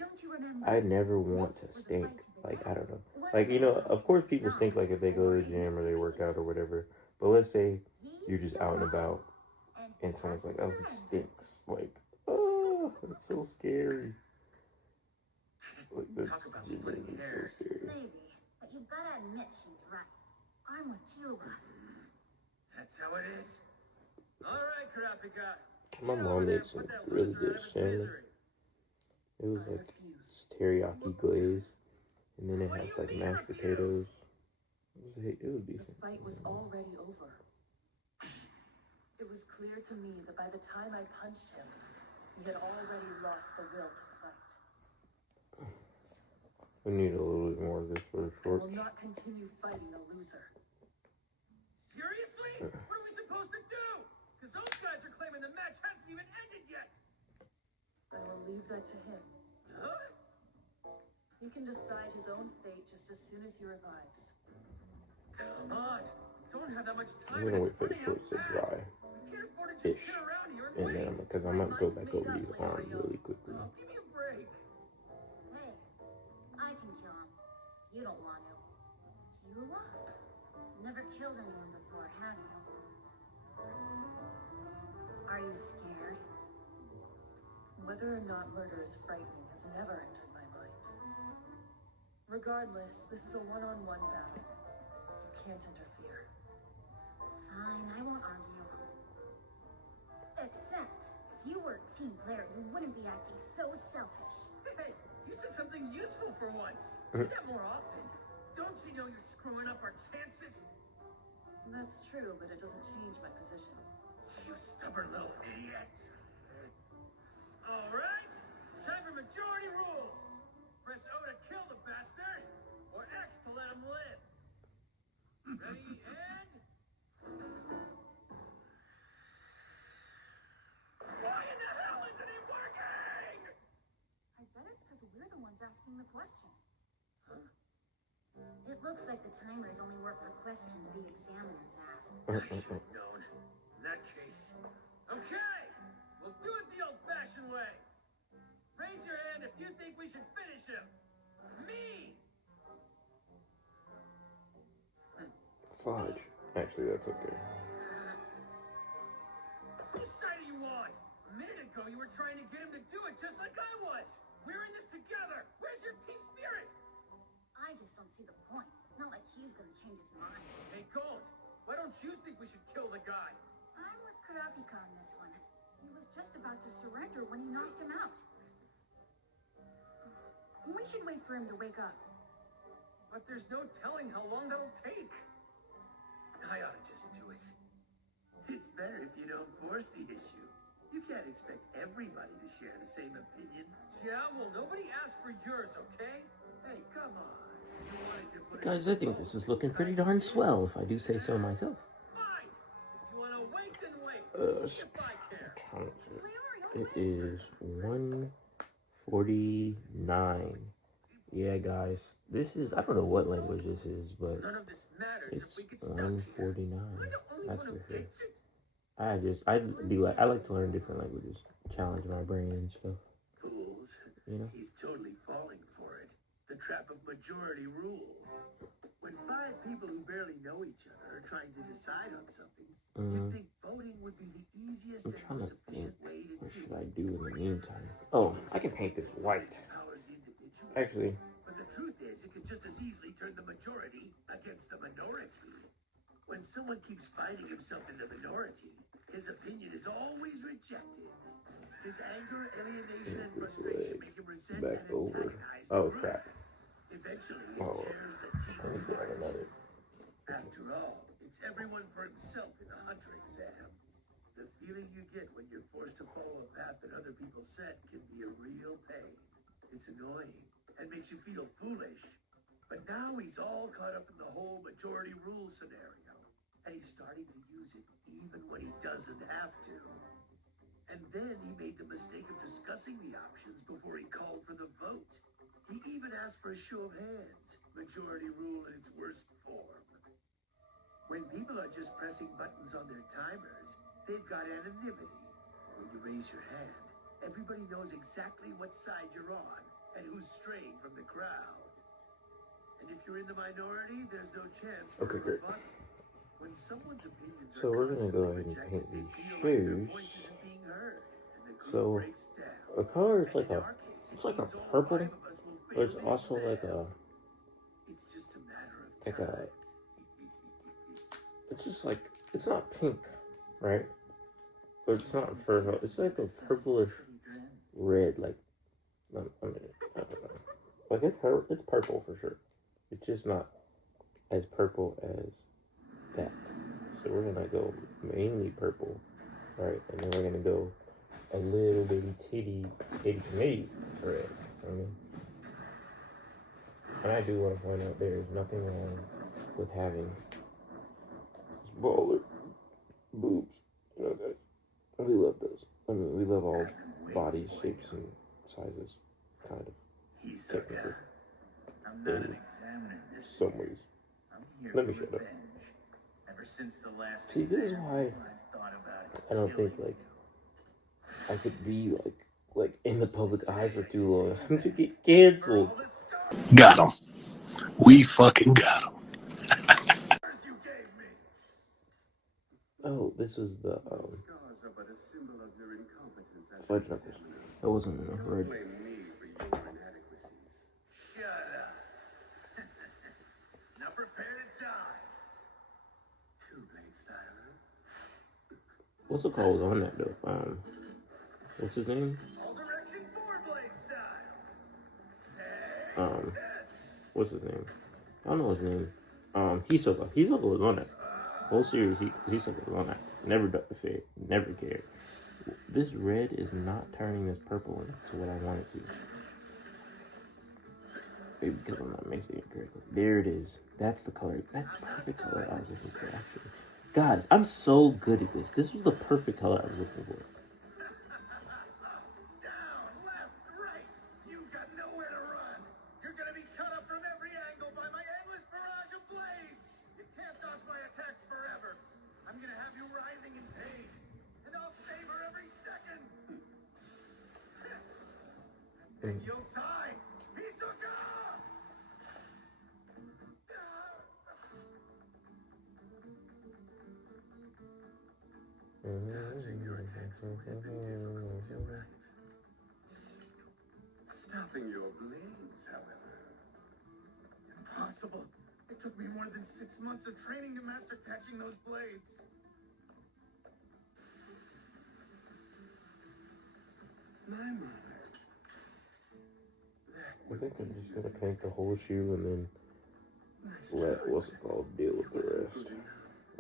Don't you remember? I never want to stink. Like I don't know. Like of course people stink like if they go to the gym or they work out or whatever. But let's say you're just out and about and someone's like, oh, he stinks. Like, oh, that's so scary. Like that's Talk about genuinely splitting so hairs. scary. Maybe, but you've got to admit she's right. I'm with Killua. That's how it is. All right, Kurapika. My mom made some really good salmon. It was I like refuse. teriyaki glaze, and then it had like mashed potatoes. It was The decent. fight was already over. It was clear to me that by the time I punched him, he had already lost the will to fight. We need a little bit more of this for the I short. will not continue fighting a loser. Seriously? What are we supposed to do? Because those guys are claiming the match hasn't even ended yet. I will leave that to him. Huh? He can decide his own fate just as soon as he revives. Come on. Don't have that much I'm time. gonna And wait it's for the running out clips to fast. dry, We can't afford to just ish, sit around here and and wait. then because I might go back over these arms really quickly. Oh, give me a break. Hey, I can kill him. You don't want to. Killua? Never killed anyone before, have you? Are you scared? Whether or not murder is frightening has never entered my mind. Regardless, this is a one-on-one battle. You can't interfere. Fine, I won't argue. Except, if you were a team player, you wouldn't be acting so selfish. Hey, you said something useful for once. Do that more often. Don't you know you're screwing up our chances? That's true, but it doesn't change my position. You stubborn little idiot. All right, time for majority rule. Press O to kill the bastard, or X to let him live. Ready, and... Why in the hell isn't it working? I bet it's because we're the ones asking the question. It looks like the timers only work for questions the examiners ask. I should have known. In that case, okay, we'll do it the old-fashioned way. Raise your hand if you think we should finish him. Me! Fudge. Actually, that's okay. Whose side are you on? A minute ago, you were trying to get him to do it just like I was. We're in this together. Where's your team spirit? I just don't see the point. Not like he's gonna change his mind. Hey, Gon, why don't you think we should kill the guy? I'm with Kurapika on this one. He was just about to surrender when he knocked him out. We should wait for him to wake up. But there's no telling how long that'll take. I ought to just do it. It's better if you don't force the issue. You can't expect everybody to share the same opinion. Yeah, well, nobody asked for yours, okay? Hey, come on. You wanted to put Guys, I think this is looking pretty darn swell, if I do say so myself. Fine. If you want to wait, then wait. See if I care. It is 1:49. Yeah, guys, this is, I don't know what language this is, but None of this matters it's if we get stuck here. 1:49. Am I the only That's one who for sure. gets it? I like to learn different languages, challenge my brain and stuff. fools. You know? He's totally falling for it. The the trap of majority rule. When 5 people who barely know each other are trying to decide on something, you'd think voting would be the easiest I'm and trying most to think. efficient way to What do should I it. do in the meantime? Oh, I can paint this white. Empowers the individual. Actually, But the truth is, it could just as easily turn the majority against the minority. When someone keeps finding himself in the minority, his opinion is always rejected. His anger, alienation, and frustration make him resent back and over. antagonize the Oh group. crap! Eventually, it Oh, tears the team I need to add apart. another. After all, it's everyone for himself in the hunter exam. The feeling you get when you're forced to follow a path that other people set can be a real pain. It's annoying and makes you feel foolish. But now he's all caught up in the whole majority rule scenario, and he's starting to use it even when he doesn't have to. And then he made the mistake of discussing the options before he called for the vote. He even asked for a show of hands, majority rule in its worst form. When people are just pressing buttons on their timers, they've got anonymity. When you raise your hand, everybody knows exactly what side you're on and who's straying from the crowd. And if you're in the minority, there's no chance for Okay, a great. rebuttal. When someone's opinions So are we're gonna go ahead constantly and rejected, paint they these feel like their shoes. voice isn't being heard, and the group So breaks down. a color, it's And like in a, our case, it's it like a means all purple, 5 of us will but it's fail the also like exam. a, It's just a matter of like time. a, it's just like, it's not pink, right? But it's not purple. It's like a purplish red, like, I don't know. Like it's purple for sure. It's just not as purple as that. So we're gonna go mainly purple, right? And then we're gonna go a little bitty titty red. I mean, and I do want to point out there's nothing wrong with having baller boobs. You know, guys, we love those. I mean, we love all bodies, shapes, and sizes, kind of. Technically, I'm not an in examiner this some ways. I'm here Let me for shut up. revenge. Ever since the last See, this is exam, why I've thought about I don't think killing like I could be like in the public eye for too long. I'm gonna get canceled. Got him. We fucking got him. you gave me. Oh, this is the Scars are but a symbol of your incompetence as fudge an knuckles. examiner. That wasn't enough Don't red. blame me for your inadequacies. Shut up. Now prepare to die. 2-blade style. What's the call on that though? What's his name? All direction 4-blade style. What's his name? I don't know his name. Hisoka. Hisoka was on that. Whole series, Hisoka was on that. Never ducked the fade. Never cared. This red is not turning this purple into what I want it to. Maybe because I'm not mixing it correctly. There it is. That's the color. That's the perfect color I was looking for, actually. Guys, I'm so good at this. This was the perfect color I was looking for. Down, left, right. You've got nowhere to run. You're gonna be cut up from every angle by my endless barrage of blades. You can't dodge my attacks forever. I'm gonna have you writhing in pain, and I'll savor every second. And you'll die. Hisoka! Dodging your attacks will have been difficult, you're right. Stopping your blades, however. Impossible. It took me more than 6 months of training to master catching those blades. My. I think I'm just gonna paint the whole shoe and then let what's it called deal with the rest.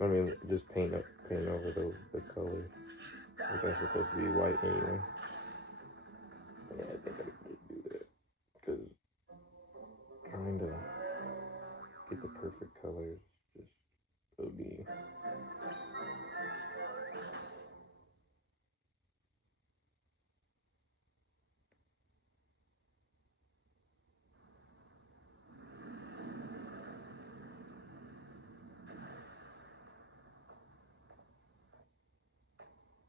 I mean, just paint over the color, which is supposed to be white anyway. Yeah, I think I need to do that because trying to get the perfect colors just would be.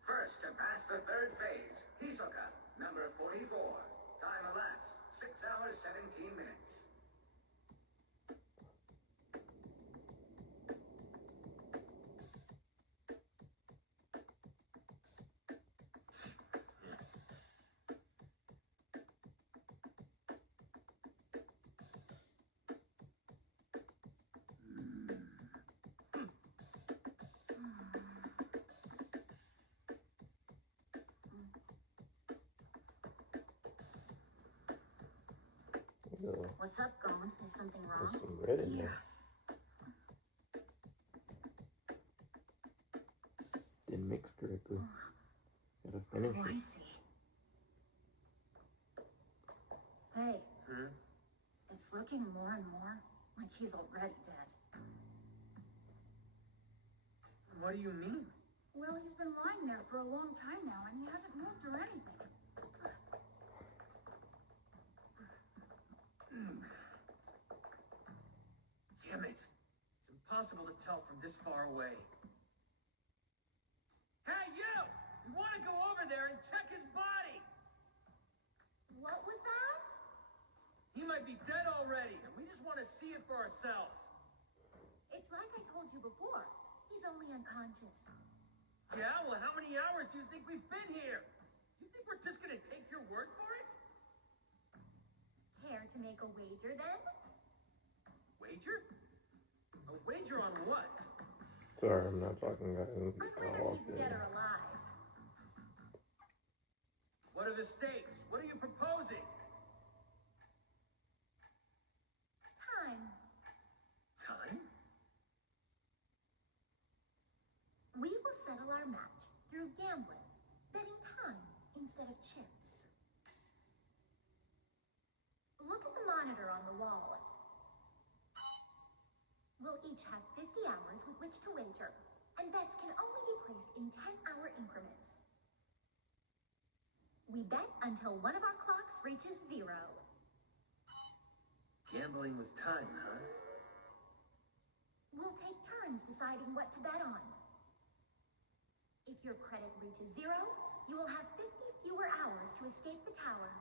First to pass the 3rd phase, Hisoka, number 44. Time elapsed, 6 hours, 17 minutes. So, What's up, Gone? Is something there's wrong? some red in there. Didn't mix correctly. Gotta finish Oh, I it. see. Hey, it's looking more and more like he's already dead. What do you mean? Well, he's been lying there for a long time now, and he hasn't moved or anything. Damn it. It's impossible to tell from this far away. Hey, you! We want to go over there and check his body! What was that? He might be dead already, and we just want to see it for ourselves. It's like I told you before. He's only unconscious. Yeah, well, how many hours do you think we've been here? You think we're just gonna take your word for it? Care to make a wager then? Wager? A wager on what? Sorry, I'm not talking. On whether he's dead or alive. What are the stakes? What are you proposing? Time. Time? We will settle our match through gambling, betting time instead of chips. Look at the monitor on the wall. We'll each have 50 hours with which to wager, and bets can only be placed in 10-hour increments. We bet until one of our clocks reaches 0. Gambling with time, huh? We'll take turns deciding what to bet on. If your credit reaches 0, you will have 50 fewer hours to escape the tower.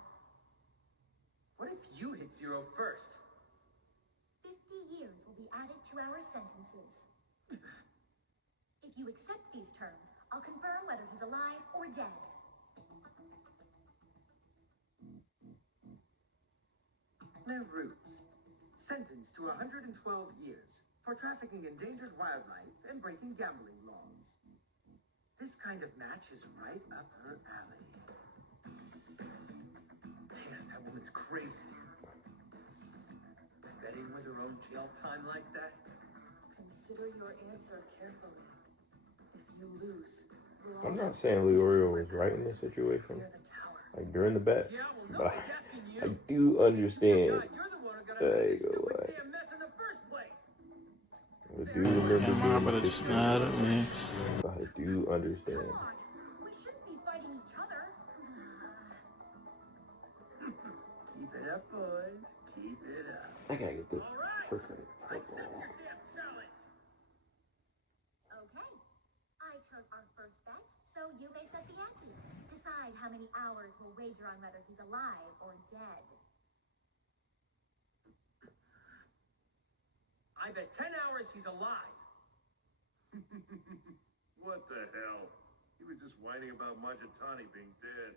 What if you hit 0 first? 50 years will be added to our sentences. If you accept these terms, I'll confirm whether he's alive or dead. Ruse. Sentenced to 112 years for trafficking endangered wildlife and breaking gambling laws. This kind of match is right up her alley. Man, that woman's crazy. Betting with her own jail time like that? Consider your answer carefully. If you lose, we'll I'm all not saying Leorio was right in this situation, clear the tower. like during the bet, Yeah, well, but nobody's asking you. I do understand. God, you're the one who got us There in you this go, stupid like, damn mess in the first place. I do remember Mom, being but I just mad at me. but I do understand. Come on, we shouldn't be fighting each other. Keep it up, boys. Keep it up. I gotta get the All right, freaking accept purple. your damn challenge. Okay, I chose our first bet, so you may set the ante. Decide how many hours we'll wager on whether he's alive or dead. I bet 10 hours he's alive. What the hell? He was just whining about Majitani being dead.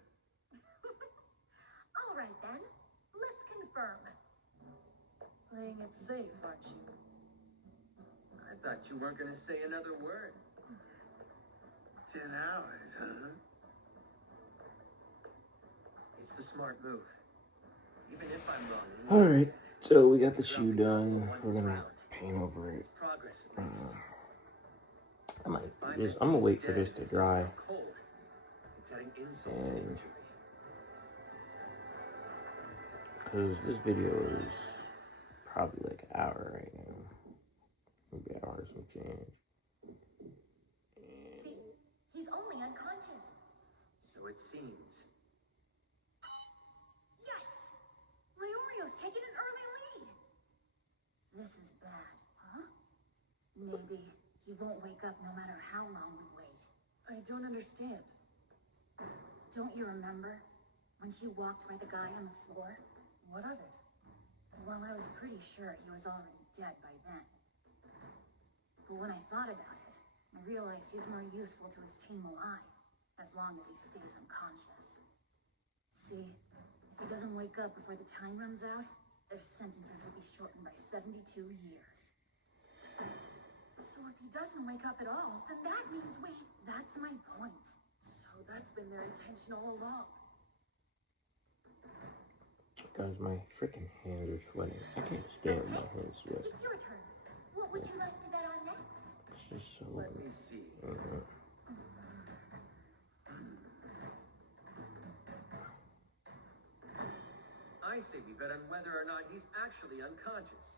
All right then, let's confirm. Playing it safe, aren't you? I thought you weren't gonna say another word. 10 hours, huh? It's the smart move. Even if I'm wrong. All right, so we got the shoe done. We're gonna paint over it. It's progress at least. I'm gonna wait for this to dry. Cold. It's adding insult to And injury. because this video is probably like an hour right now, maybe an hour some change. See, he's only unconscious. So it seems. Yes! Leorio's taking an early lead. This is bad. Huh? Maybe he won't wake up no matter how long we wait. I don't understand. Don't you remember when she walked by the guy on the floor? What of it? Well, I was pretty sure he was already dead by then. But when I thought about it, I realized he's more useful to his team alive, as long as he stays unconscious. See, if he doesn't wake up before the time runs out, their sentences will be shortened by 72 years. So if he doesn't wake up at all, then that means that's my point. So that's been their intention all along. Guys, my freaking hands are sweating. I can't stand my hands sweat. It's your turn. What would you like to bet on next? It's just so. Let me see. I say we bet on whether or not he's actually unconscious.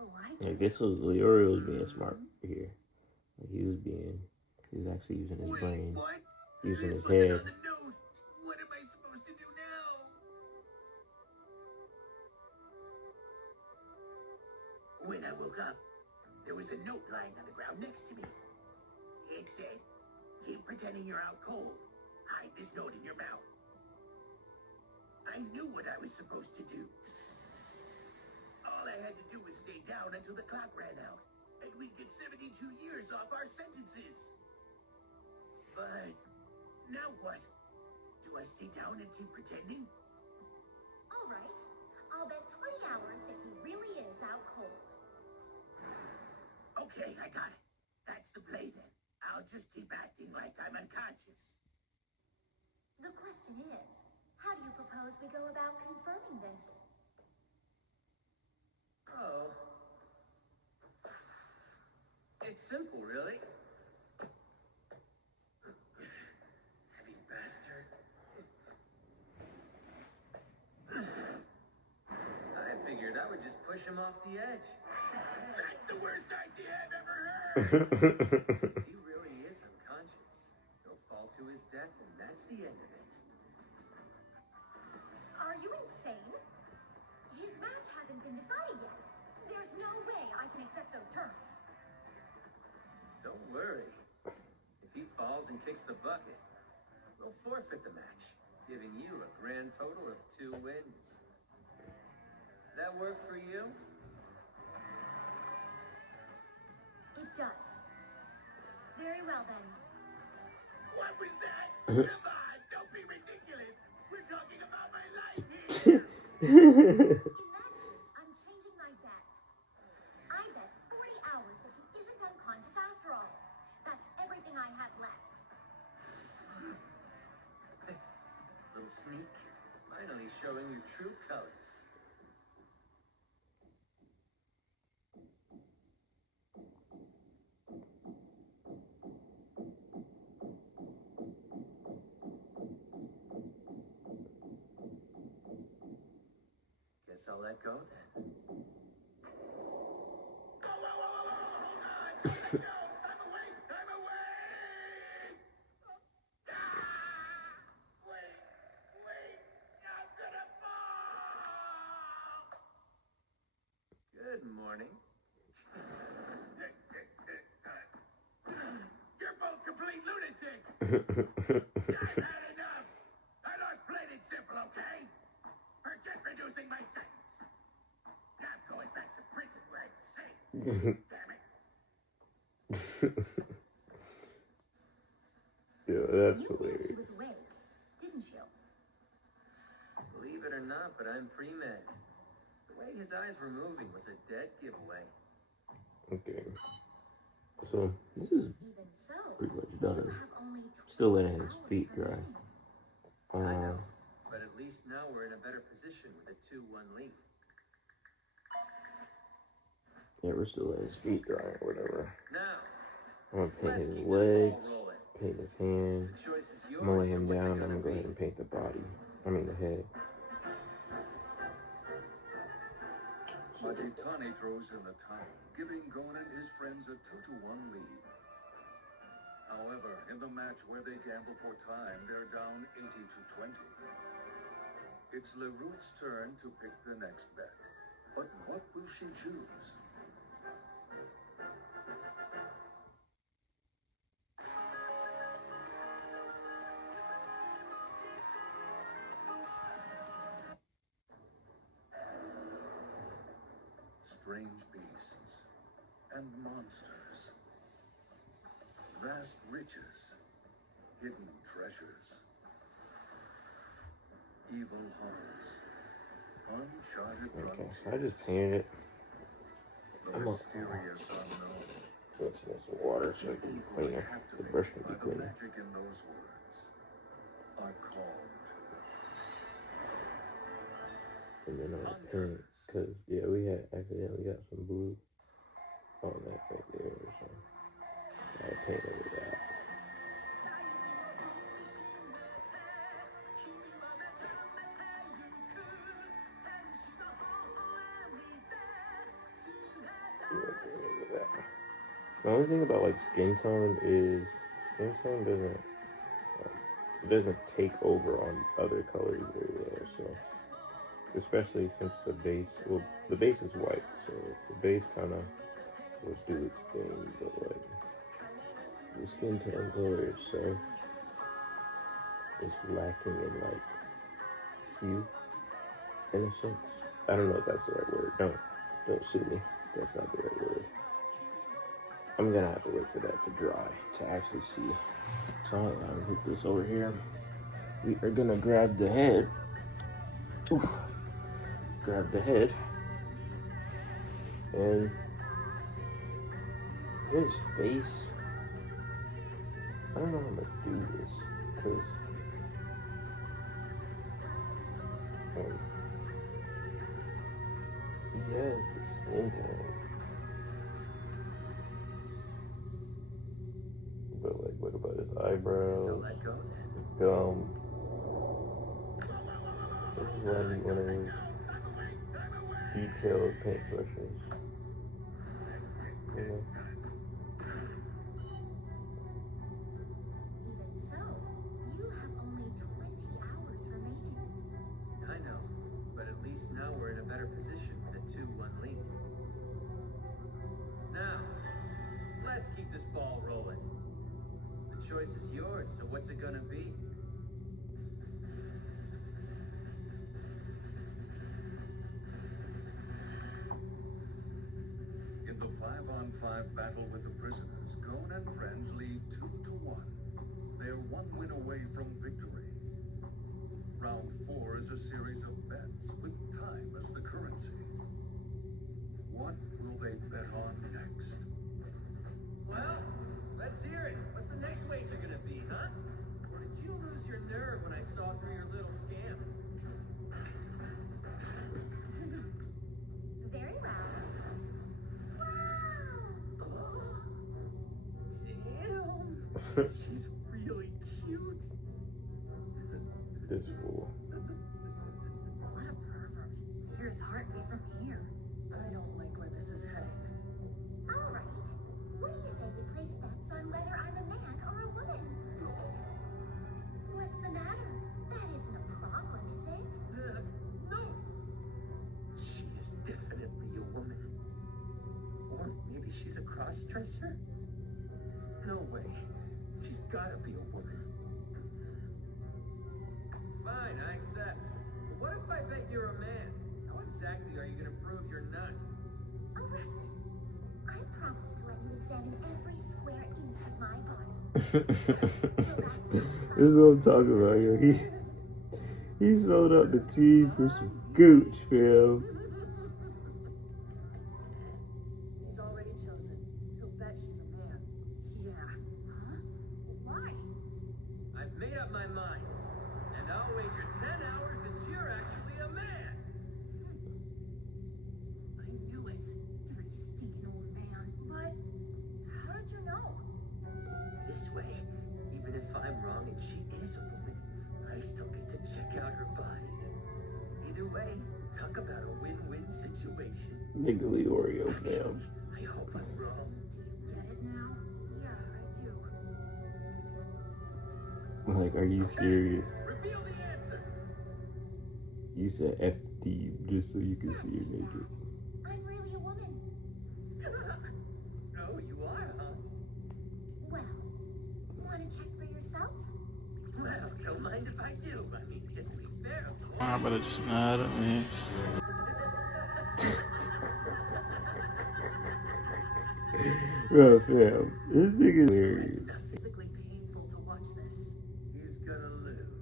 Oh, I Yeah, get this was Leorio was being smart here. He was actually using his brain, What? using his Put it head. on the note. What am I supposed to do now? When I woke up, there was a note lying on the ground next to me. It said, "Keep pretending you're out cold. Hide this note in your mouth." I knew what I was supposed to do. All I had to do was stay down until the clock ran out, and we'd get 72 years off our sentences. But now what? Do I stay down and keep pretending? All right. I'll bet 20 hours that he really is out cold. Okay, I got it. That's the play then. I'll just keep acting like I'm unconscious. The question is, how do you propose we go about confirming this? Oh. It's simple, really. Heavy bastard. I figured I would just push him off the edge. That's the worst idea I've ever heard! If he really is unconscious, he'll fall to his death, and that's the end of it. Are you insane? His match hasn't been decided yet. There's no way I can accept those terms. Don't worry. If he falls and kicks the bucket, we'll forfeit the match, giving you a grand total of 2 wins. That work for you? It does. Very well then. What was that? Come on, don't be ridiculous. We're talking about my life here. In that case, I'm changing my bet. I bet 40 hours that he isn't unconscious after all. That's everything I have left. Little sneak, finally showing your true colors. Guess I'll let go then. Whoa, hold on. Don't let go. I'm awake. Wait. I'm gonna fall. Good morning. You're both complete lunatics. I've had enough. I lost plain and simple, okay? Forget reducing my sentence. I'm going back to prison where it's safe. Damn it. Yeah, that's You knew he hilarious. was awake, didn't you? Believe it or not, but I'm pre-med. The way his eyes were moving was a dead giveaway. Okay. So this is Even so, pretty much you done. have only 20 Still letting his hours feet dry. remaining. I know, but at least now we're in a better position with a 2-1 lead. Yeah, we're still letting his feet dry or whatever. Now, I'm gonna paint let's his keep this ball legs, rolling. paint his hand. The choice is yours. I'm gonna lay him so what's it down. I'm gonna gonna go be? ahead and paint the body. I mean the head. Majitani throws in the towel, giving Gon and his friends a 2-1 lead. However, in the match where they gamble for time, they're down 80-20. It's Leroot's turn to pick the next bet. But what will she choose? Strange beasts and monsters, vast riches, hidden treasures, evil hearts, uncharted Okay, frontiers, so I just painted it. the I'm gonna mysterious unknown. put some water so it can be cleaner. The brush can be By the cleaner. magic in those words are called And then on pink, because, yeah, we had accidentally got some blue on that right there. So I'll paint over that. The only thing about like skin tone is skin tone doesn't like, it doesn't take over on other colors very well. So especially since the base is white, so the base kind of will do its thing, but like the skin tone color itself is lacking in like hue in a sense. I don't know if that's the right word. Don't sue me. That's not the right word. I'm gonna have to wait for that to dry to actually see. So I'll put this over here. We are gonna grab the head. Oof. Grab the head. And his face. I don't know how I'm gonna do this because he has his skin tone. But like, what about his eyebrows? Gum. This is why I need one of those detailed paintbrushes. You know? Even so, you have only 20 hours remaining. I know, but at least now we're in a better position with a 2-1 lead. Now, let's keep this ball rolling. The choice is yours, so what's it gonna be? In the 5-on-5 battle with the prisoners, Gon and friends lead 2-1. They're one win away from victory. Round 4 is a series of bets with time as the currency. What will they bet on next? Well, let's hear it. What's the next wager gonna be, huh? Or did you lose your nerve when I saw through your little scam? Very well. Damn! She's really cute. This fool. What a pervert. Hear his heartbeat from here. I don't like where this is heading. All right. What do you say we place bets on whether I'm a man or a woman? What's the matter? That isn't a problem, is it? No! She is definitely a woman. Or maybe she's a cross-dresser? No way. She's gotta be a woman. Fine, I accept. But what if I bet you're a man? How exactly are you gonna prove you're not? All right. I promise to let you examine every square inch of my body. This is what I'm talking about, yo. He sold up the team for some gooch, fam. He's already chosen. He'll bet she's a man. Yeah. Huh? Why? I've made up my mind. And I'll wager 10 hours that you're actually a man. I knew it. Dirty, stinking old man. But how did you know? This way, even if I'm wrong and she is a woman, I still get to check out her body. Either way, talk about a win-win situation. Niggly Oreo, fam. I hope I'm wrong. Do you get it now? Yeah, I do. Like, are you serious? Reveal the answer. You said FD just so you can see her naked. I'm really a woman. Oh, you are, huh? Well, want to check for yourself? Well, don't mind if I do. I mean, just to be fair. I better just nod up, man. Bro, fam, this nigga hilarious. Physically painful to watch this. He's gonna lose.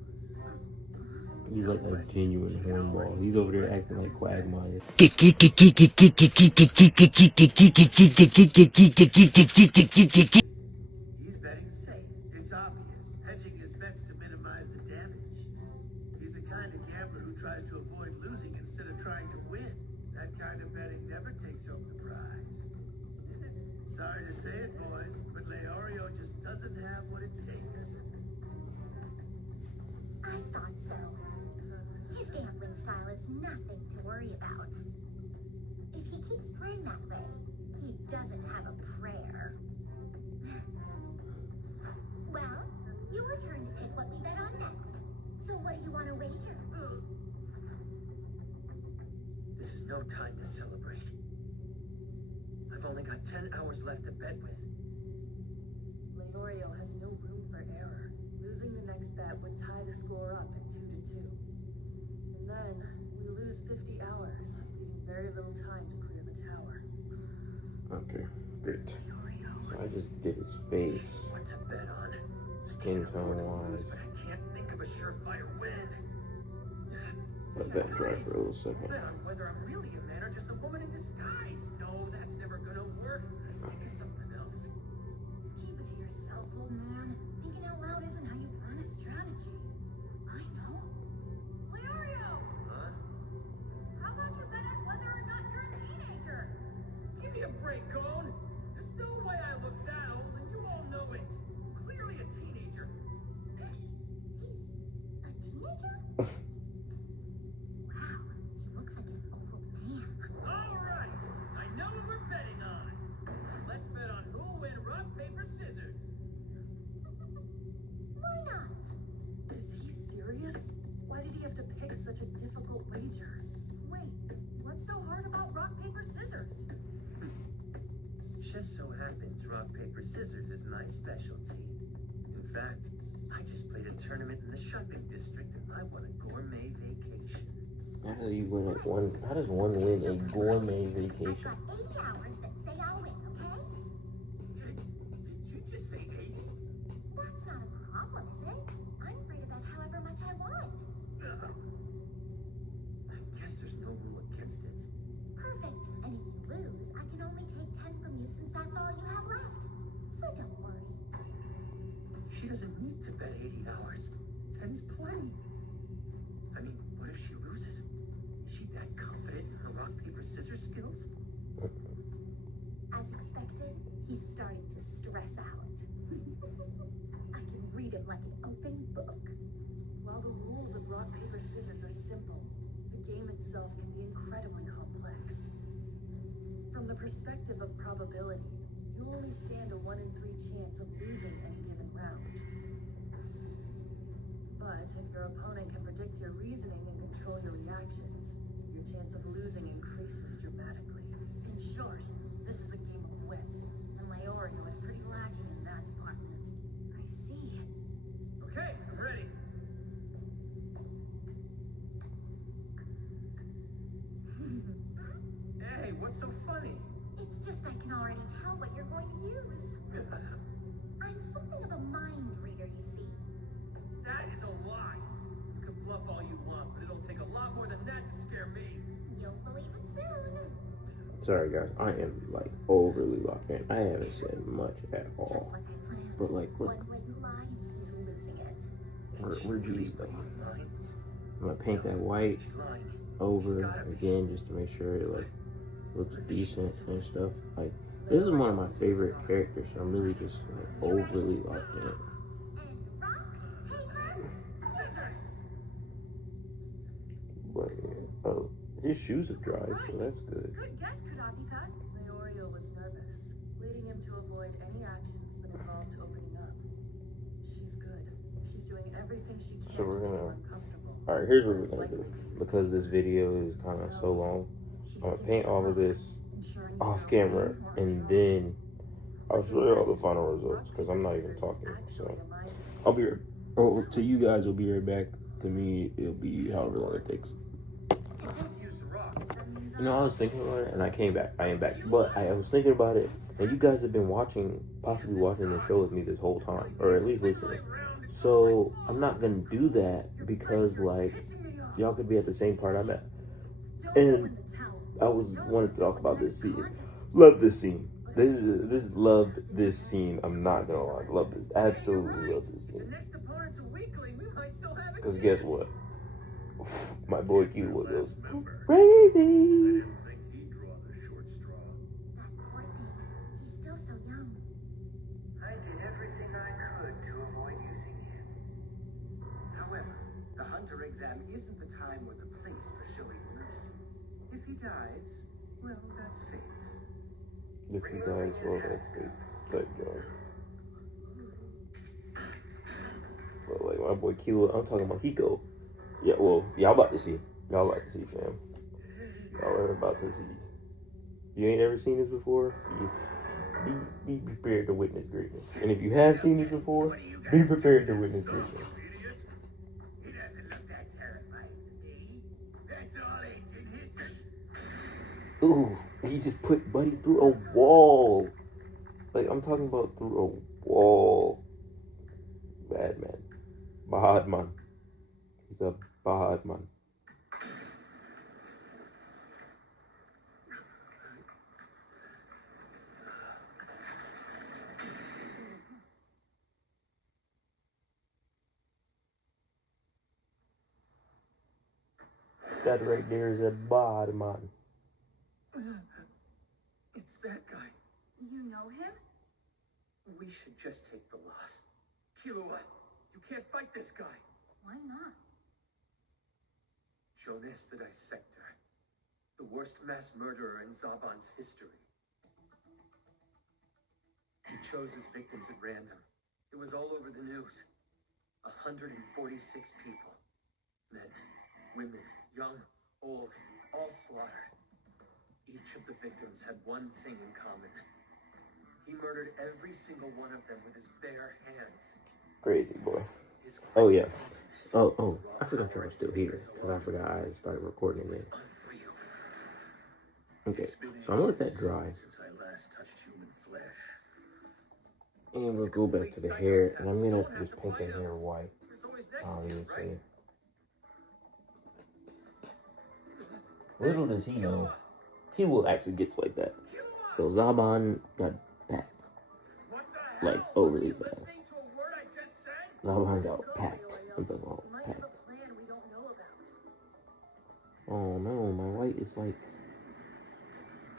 He's like a genuine hornball. He's over there acting like Quagmire. He's betting safe. It's obvious. Hedging his bets to minimize the damage. He's the kind of gambler who tries to avoid losing instead of trying to win. That kind of betting never takes home the prize. Sorry to say it, boys, but Leorio just doesn't have what it takes. I thought so. His gambling style is nothing to worry about. If he keeps playing that way, he doesn't have a prayer. Well, your turn to pick what we bet on next. So what do you want to wager? This is no time to celebrate. I've only got 10 hours left to bet with. Leorio has no room for error. Losing the next bet would tie the score up at 2-2. And then we lose 50 hours, leaving very little time to clear the tower. Okay, great. So I just did his face. What to bet on? Skin tone wise. But I can't think of a surefire win. Let that dry for a little second. Bet on whether I'm really a man or just a woman in disguise. No, that's never gonna work. Think of something else. Keep it to yourself, old man. Thinking out loud isn't how you plan a strategy. I know. Leorio! Huh? How about you bet on whether or not you're a teenager? Give me a break, Cone. There's no way I look that old, and you all know it. Clearly a teenager. He's a teenager? Wow, he looks like an old man. All right, I know what we're betting on. Let's bet on who'll win rock, paper, scissors. Why not? Is he serious? Why did he have to pick such a difficult wager? Wait, what's so hard about rock, paper, scissors? Just so happens rock, paper, scissors is my specialty. In fact, I just played a tournament in the shopping district and I won a gourmet vacation. How do you win at one? How does one win a gourmet I've vacation? got 80 hours that say I'll win, okay? Did you just say 80? That's not a problem, is it? I'm free to bet however much I want. I guess there's no rule against it. Perfect. And if you lose, I can only take 10 from you since that's all you have left. So don't worry. She doesn't need to bet 80 hours. 10 is plenty. I mean, what if she loses? Is she that confident in her rock, paper, scissors skills? As expected, he's starting to stress out. I can read him like an open book. While the rules of rock, paper, scissors are simple, the game itself can be incredibly complex. From the perspective of probability, you only stand a 1 in 3 chance of losing any given round. But if your opponent can predict your reasoning and control your reactions, your chance of losing increases dramatically. In short, this is a game of wits, and Leorio is pretty lacking in that department. I see. Okay, I'm ready. Hey, what's so funny? It's just I can already tell what you're going to use. I'm something of a mind reader, you see. That is a lie. You can bluff all you want, but it'll take a lot more than that to scare me. You'll believe it soon. Sorry guys, I am like overly locked in. I haven't said much at Just all. like I planned. But like, look, One blatant lie and he's losing it. where'd you eat though? Lines? I'm gonna paint that white She's lying. over again just to make sure it like looks decent and stuff. Like, this is one of my favorite characters, so I'm really just like overly locked in. And rock, paper, scissors. But yeah, oh, his shoes have dried, so that's good. Good guess, Kurapika. Leorio was nervous, leading him to avoid any actions that involved opening up. She's good. She's doing everything she can So we're to make gonna- him uncomfortable. Alright, here's what we're gonna do. Because this video is kind of so long, I'm gonna paint all of this off camera, and then I'll show you all the final results, because I'm not even talking. So I'll be to you guys, it'll be right back. To me, it'll be however long it takes. Let's use the rock. You know, I was thinking about it, and I came back. I am back, but I was thinking about it, and you guys have been possibly watching the show with me this whole time, or at least listening. So I'm not gonna do that because, like, y'all could be at the same part I'm at. And I wanted to talk about this scene. Love this scene. Loved this scene. I'm not gonna lie. Love this. Absolutely love this The scene. next opponent's a weakling. We might still have it. Because guess what? My boy He's your Killua goes last member. I crazy. didn't think he'd draw the short straw. That poor thing. He's still so young. I did everything I could to avoid using him. However, the hunter exam isn't the time or the place for showing mercy. If he dies, well, that's fate. If he dies, well, that's fate. Type job. But like my boy Killua, I'm talking about Hiko. Yeah, well, y'all about to see. Y'all about to see, fam. Y'all are about to see. You ain't ever seen this before? Be prepared to witness greatness. And if you have seen this before, be prepared to witness greatness. Idiot! He doesn't look that terrifying to me. That's all ancient history. Ooh, he just put Buddy through a wall. Like, I'm talking about through a wall. Bad man. Bad man. He's a bad man. That right there is a bad man. It's that guy. You know him? We should just take the loss. Killua, you can't fight this guy. Why not? Jonas the Dissector. The worst mass murderer in Zaban's history. He chose his victims at random. It was all over the news. 146 people. Men, women, young, old, all slaughtered. Each of the victims had one thing in common. He murdered every single one of them with his bare hands. Crazy boy. His Oh yeah. tenderness, Oh, raw I forgot power y'all his still here. fingers Because I alone. forgot I started recording It was it. unreal. Okay, It's been so I'm gonna let that ages dry. since I last touched human flesh. And we'll go back to the hair. And I'm gonna just paint the hair white. There's always next to you, Obviously. right? Little does he know, he will actually gets like that. So Zaban got packed. What the Like, hell? over Wasn't he his ass. listening to a word I just said? Zaban got packed. I'm talking about He might packed. have a plan we don't know about. Oh no, my white is like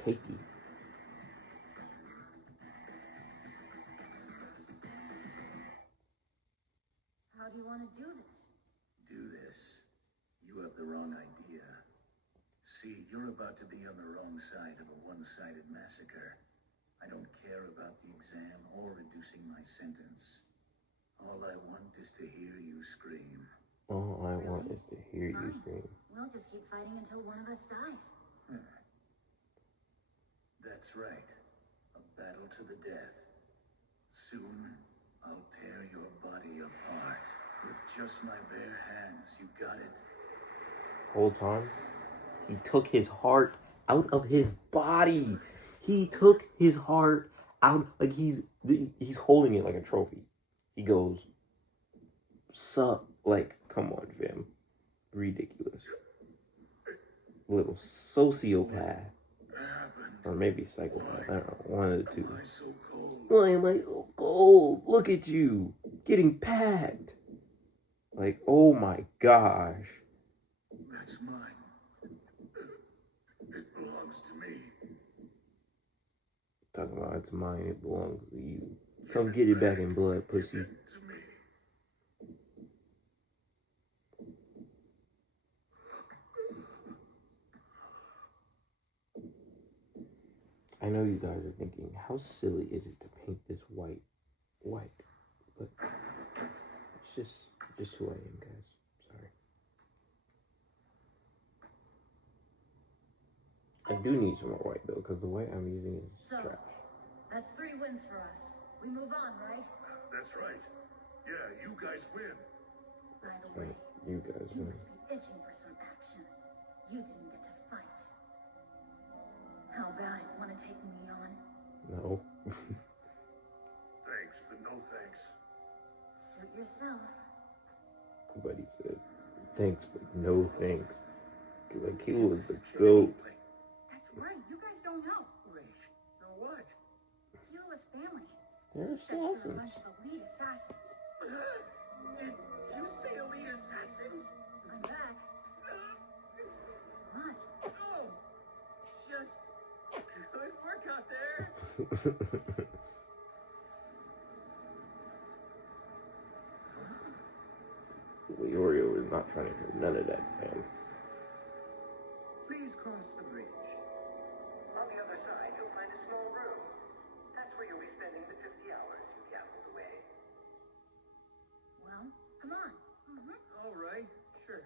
cakey. How do you want to do this? Do this. You have the wrong idea. See, you're about to be on the wrong side of a one-sided massacre. I don't care about the exam or reducing my sentence. All I want is to hear you scream. All I want is to hear you Fine. scream. We'll just keep fighting until one of us dies. That's right. A battle to the death. Soon, I'll tear your body apart. With just my bare hands, you got it? Whole time, he took his heart out of his body. He took his heart out, like he's holding it like a trophy. He goes, sup, like, come on, fam. Ridiculous. Little sociopath. Or maybe psychopath. I don't know. One of the two. Why so cold? Why am I so cold? Look at you. Getting packed. Like, oh my gosh. That's mine. It belongs to me. Talking about it's mine, it belongs to you. Come get it back in blood, pussy. Give it to me. I know you guys are thinking, how silly is it to paint this white? But it's just who I am, guys. Sorry. I do need some more white though, because the white I'm using is So, trash. that's 3 wins for us. We move on, right? That's right. Yeah, you guys win. By the way, You guys you know. must be itching for some action. You didn't get to fight. How about it? Want to take me on? No. Thanks, but no thanks. Suit yourself. But he said, thanks, but no thanks. Like, Killua was the GOAT. That's right. You guys don't know. Wait, now what? Killua's family. They're He says they're a bunch assassins. of elite assassins. Did you say elite assassins? I'm back. Leorio is not trying to hear none of that, fam. Please cross the bridge. On the other side, you'll find a small room. That's where you'll be spending the 50 hours you gambled away. Well, come on. All right, sure.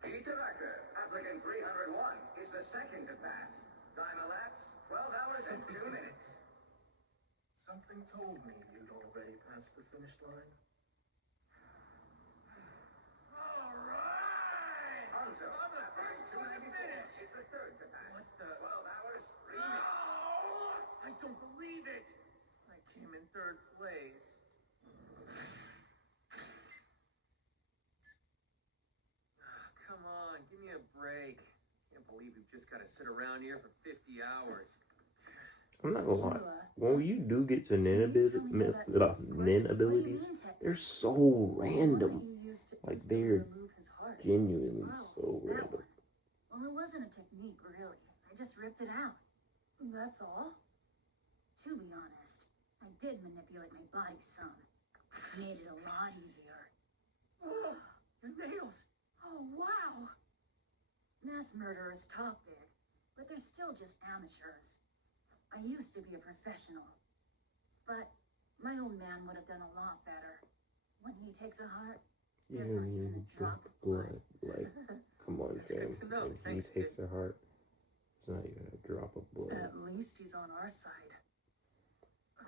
Peter Acker, applicant 301, is the second to pass. Time elapsed, 12 hours and 2 minutes. Something told me you'd already passed the finish line. All right! Also, I'm the applicant first one to 294 finish! is the third to pass. What the- 12 hours, 3 minutes. No! I don't believe it! I came in third place. Come on, give me a break. Can't believe we've just got to sit around here for 50 hours. I'm not gonna lie. Killua, When you do get to nin abilities, they're so random. you used to Like, instantly they're remove his heart. genuinely Wow, so that random. one. Well, it wasn't a technique, really. I just ripped it out. That's all? To be honest, I did manipulate my body some. Made it a lot easier. Whoa! Your nails! Oh, wow! Mass murderers talk big, but they're still just amateurs. I used to be a professional, but my old man would have done a lot better. When he takes a heart, there's not even a drop of blood. Like, come on, That's fam. good to know. When he Thanks, takes kid. a heart, it's not even a drop of blood. At least he's on our side.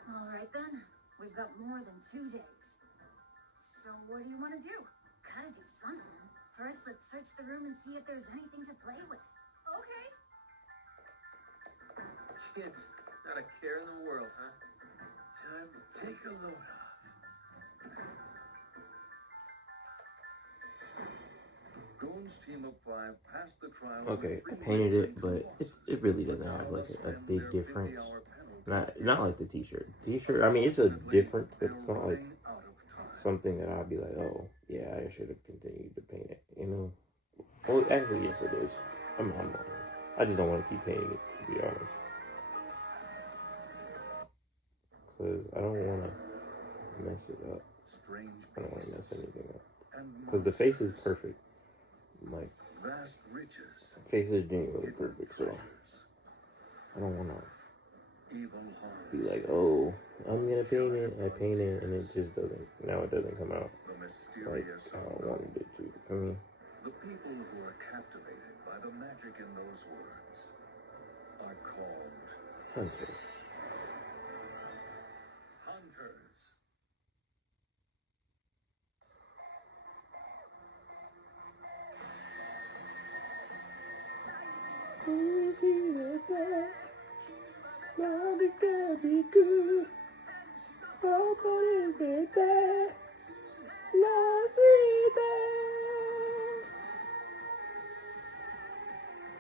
All right then, we've got more than 2 days. So what do you want to do? Gotta do something. First, let's search the room and see if there's anything to play with. Okay. Kids, not a care in the world, huh? Time to take a load off. Goon's team of 5 passed the trial. Okay, with I 3 painted wins it, and 2 but losses, it really but doesn't have now like a ascend big their difference. 50-hour penalty. Not like the t-shirt. T-shirt, I mean, it's a different, but it's They're not like running out of time. something that I'd be like, oh, yeah, I should have continued to paint it, you know? Well, actually, yes, it is. I'm lying. I just don't want to keep painting it, to be honest. Because I don't want to mess it up. Strange I don't want to mess beasts anything up. and Because the face is monsters. perfect. Like, Vast riches. face is genuinely Hidden perfect, so treasures. I don't want to Evil hearts. be like, oh, I'm gonna paint it. I paint it, and it just doesn't. Now it doesn't come out The like mysterious how I unknown. wanted it to. For me, The people who are captivated by the magic in those words are called Hunter. hunters.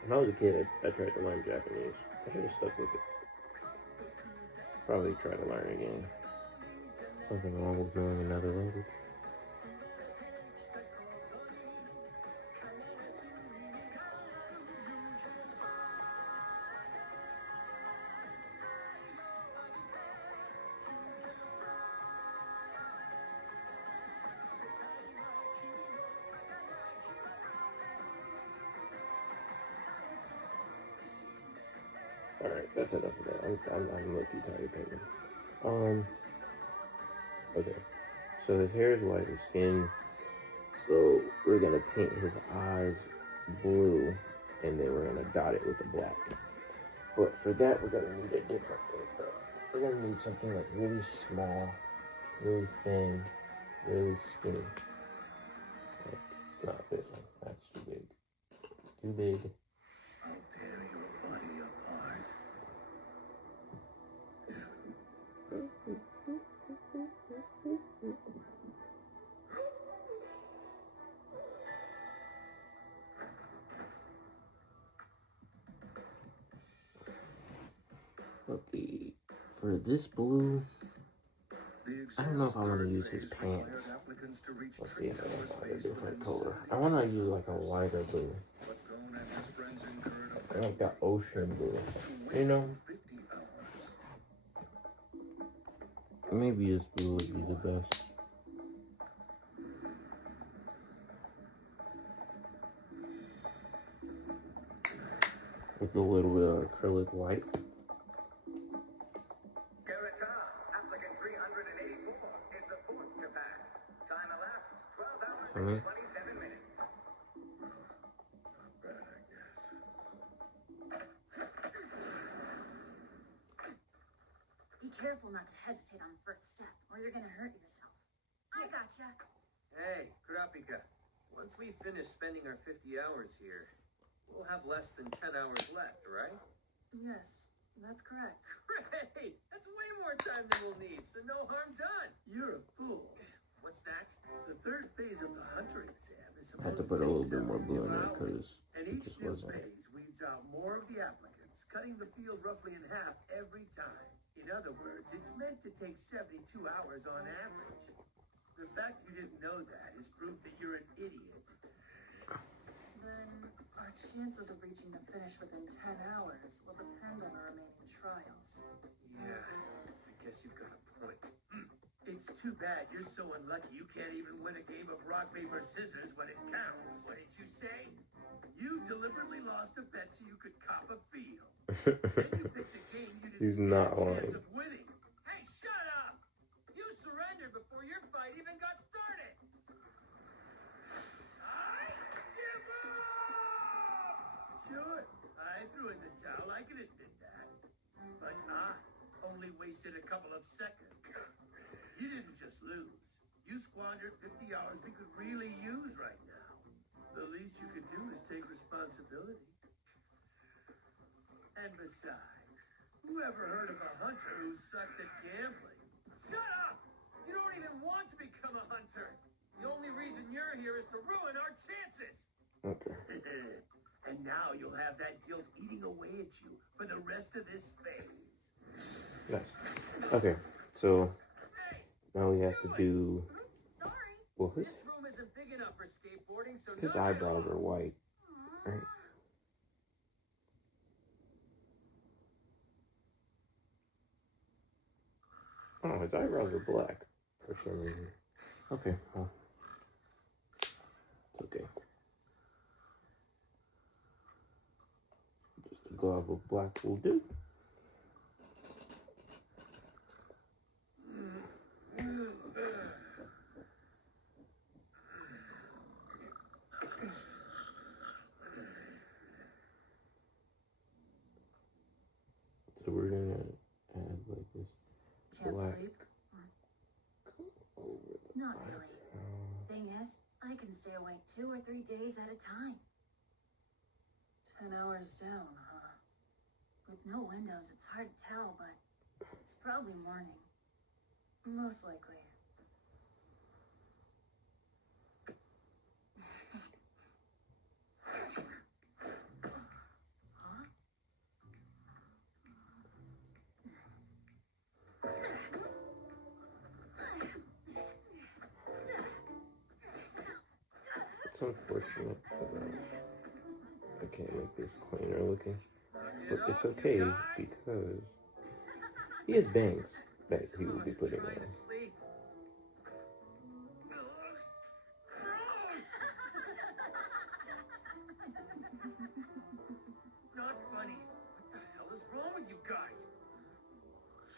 When I was a kid, I tried to learn Japanese. I should have stuck with it. Probably try to learn again. Something wrong with knowing another language. Alright, that's enough of that. I'm low-key tired of painting. Okay. So his hair is white, his skin. So we're gonna paint his eyes blue, and then we're gonna dot it with the black. But for that, we're gonna need a different paper. We're gonna need something like really small, really thin, really skinny. Like, not this one. That's too big. Too big. I'll tear your body apart. For this blue, I don't know if I want to use his pants. Let's see if I can find a different color. I want to use like a lighter blue. I like that ocean blue. You know? Maybe this blue would be the best. With a little bit of acrylic white. Applicant 384 is the fourth to pass. Time elapsed 12 hours and 27 minutes. Not bad, I guess. Be careful not to hesitate on the first step, or you're gonna hurt yourself. I gotcha. Hey, Kurapika. Once we finish spending our 50 hours here, we'll have less than 10 hours left, right? Yes, that's correct. Great! That's way more time than we'll need, so no harm done. You're a fool. What's that? The third phase of the hunter exam is I had to supposed put a take little bit more 72 blue in there hours. because And it each just new wasn't. phase weeds out more of the applicants, cutting the field roughly in half every time. In other words, it's meant to take 72 hours on average. The fact you didn't know that is proof that you're an idiot. Then our chances of reaching the finish within 10 hours will depend on the remaining trials. Yeah, I guess you've got a point. It's too bad you're so unlucky you can't even win a game of rock, paper, scissors when it counts. What did you say? You deliberately lost a bet so you could cop a field. Then you picked a game you didn't He's stand not a chance lying. of winning. Hey, shut up! You surrendered before your fight even got started! I give up! Sure, I threw in the towel, I can admit that. But I only wasted a couple of seconds. You didn't just lose. You squandered 50 hours we could really use right now. The least you could do is take responsibility. And besides, whoever heard of a hunter who sucked at gambling? Shut up! You don't even want to become a hunter! The only reason you're here is to ruin our chances! Okay. And now you'll have that guilt eating away at you for the rest of this phase. Nice. Okay, so Hey! now we have to do. Sorry. Well, his This room isn't big enough for skateboarding, so his none of eyebrows are white, right? Oh, his eyebrows are black for some reason. Okay, well, it's okay. Just a glob of black will do. So we're gonna add like this Can't black sleep? over the Not black. really. Thing is, I can stay awake 2 or 3 days at a time. 10 hours down, huh? With no windows, it's hard to tell, but it's probably morning. Most likely. Huh? It's unfortunate that I can't make this cleaner looking, but it's okay because he has bangs that he will be putting Trying to on. sleep. Not funny. What the hell is wrong with you guys?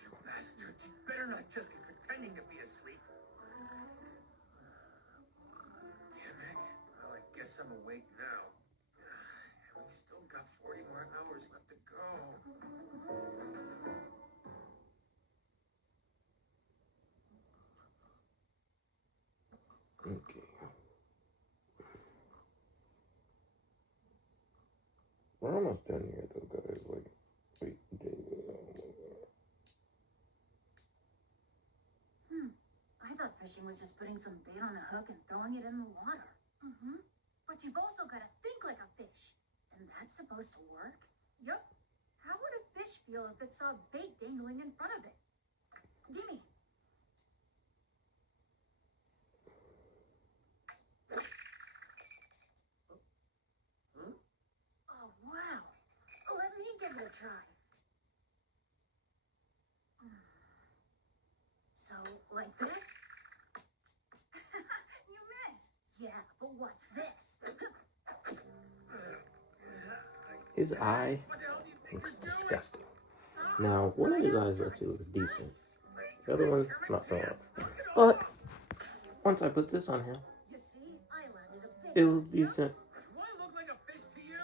You bastards. You better not just be pretending to be asleep. Damn it. Well, I guess I'm awake now. And we've still got 40 more hours left to go. Okay. We're almost done here though, guys. Like, wait, I thought fishing was just putting some bait on a hook and throwing it in the water. Mm-hmm. But you've also got to think like a fish. And that's supposed to work? Yup. How would a fish feel if it saw bait dangling in front of it? try. So, like this? You missed! Yeah, but watch this. His eye looks disgusting. Now, one of his eyes actually looks decent. The other one's not so much. But once I put this on here, You see, I landed a bit. it looks decent. Do I look like a fish to you?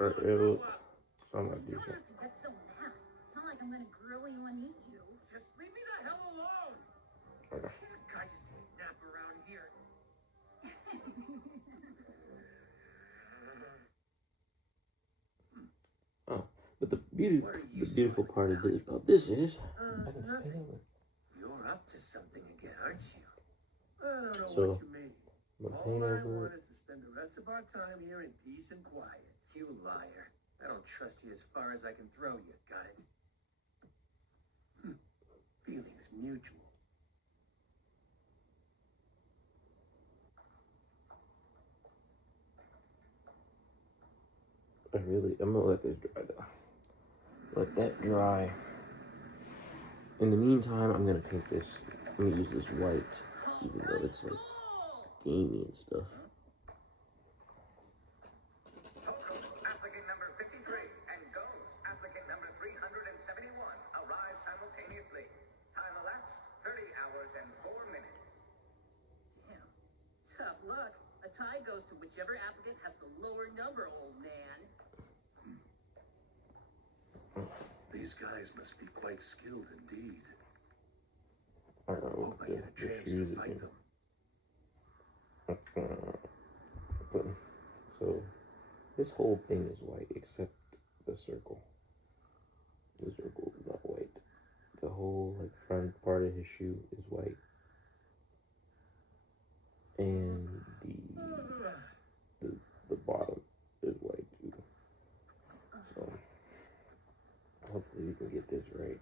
Or Come on, it grow looks up. somewhat You don't decent. have to get so mad. It's not like I'm gonna grill you and eat you. Just leave me the hell alone. Okay. Guys just take a nap around here. Oh, but the beautiful part of this about this is I can just paint over. You're up to something again, aren't you? I don't know So, what you mean. I'm gonna All paint I over want it. is to spend the rest of our time here in peace and quiet. You liar. I don't trust you as far as I can throw you, got it? Feelings mutual. I'm gonna let this dry though. Let that dry. In the meantime, I'm gonna paint this. I'm gonna use this white, even though it's like gamey and stuff. Applicant number 53 and goes. Applicant number 371 arrive simultaneously. Time elapsed 30 hours and 4 minutes. Damn. Tough luck. A tie goes to whichever applicant has the lower number, old man. These guys must be quite skilled indeed. I don't know Hope what I to get a do. chance Just use to it fight again. them. So, this whole thing is white except the circle. The circle is not white. The whole like front part of his shoe is white, and the bottom is white too. So hopefully we can get this right.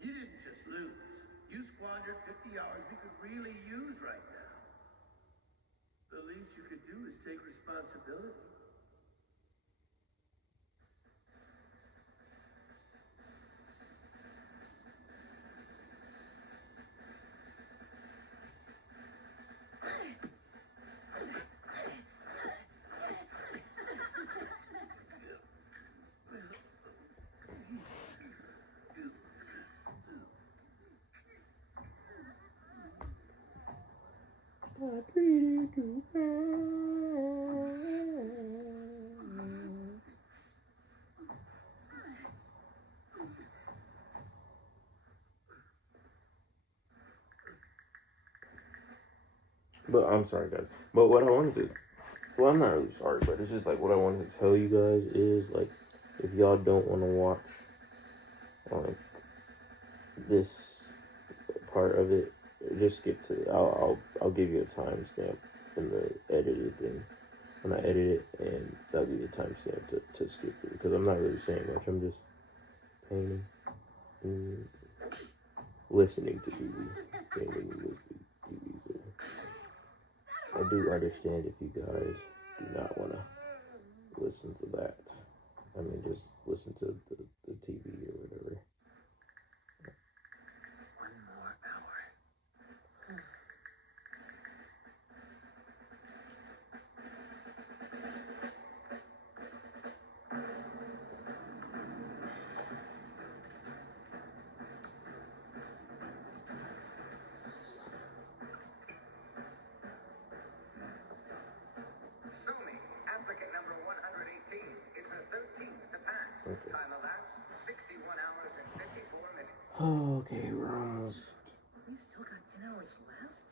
You didn't just lose. You squandered 50 hours we could really use right now. The least you could do is take responsibility. I treated you bad. But I'm sorry, guys. But what I wanted to, well, I'm not really sorry, but it's just like what I wanted to tell you guys is like, if y'all don't want to watch like this part of it, just skip to it. I'll give you a timestamp in the edited thing when I edit it, and that'll be the timestamp to skip through because I'm not really saying much. I'm just painting and listening to TV, painting and listening to TV. So I do understand if you guys do not want to listen to that. I mean, just listen to the TV or whatever. One more hour. Sumi, applicant number 118 is the 13th to pass. Okay. Time elapsed 61 hours and 54 minutes. Okay, we're almost. We still got 10 hours left?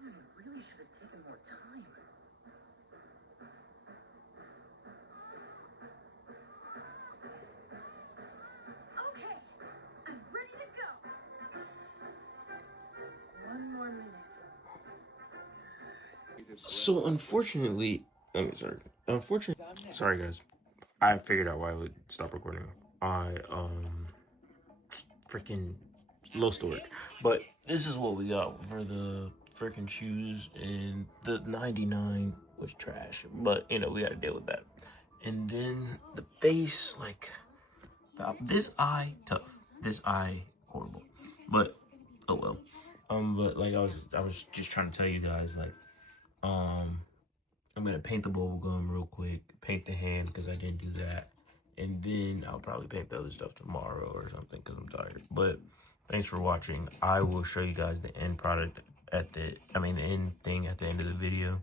Man, I really should have taken more time. Okay, I'm ready to go. One more minute. So unfortunately, sorry guys, I figured out why I would stop recording. I freaking low storage. But this is what we got for the freaking shoes, and the 99 was trash. But you know, we gotta deal with that. And then the face, like this eye tough, this eye horrible. But oh well. But like I was just trying to tell you guys, like I'm gonna paint the bubble gum real quick, paint the hand because I didn't do that, and then I'll probably paint the other stuff tomorrow or something because I'm tired. But thanks for watching. I will show you guys the end product at the end thing at the end of the video,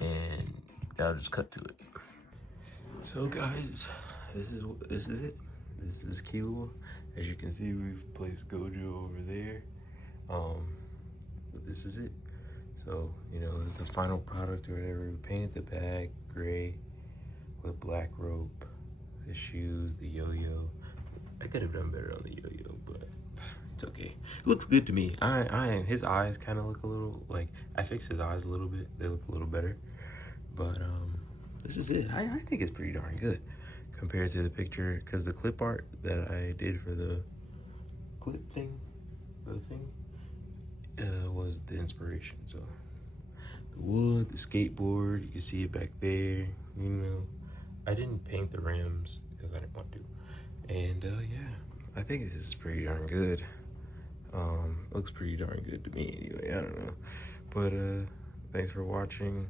and I'll just cut to it. So guys, this is it. This is Killua. As you can see, we've placed Gojo over there. But this is it. So, you know, this is the final product or whatever. We painted the bag gray with black rope, the shoes, the yo-yo. I could have done better on the yo-yo, but it's okay. It looks good to me. His eyes kind of look a little, like, I fixed his eyes a little bit. They look a little better. But, this is it. I think it's pretty darn good compared to the picture, because the clip art that I did for the clip thing, was the inspiration. So the wood, the skateboard, you can see it back there. You know, I didn't paint the rims because I didn't want to. And yeah, I think this is pretty darn good. Looks pretty darn good to me anyway. I don't know, but thanks for watching.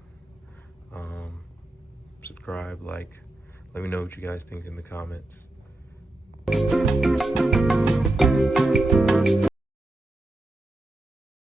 Subscribe, like, let me know what you guys think in the comments.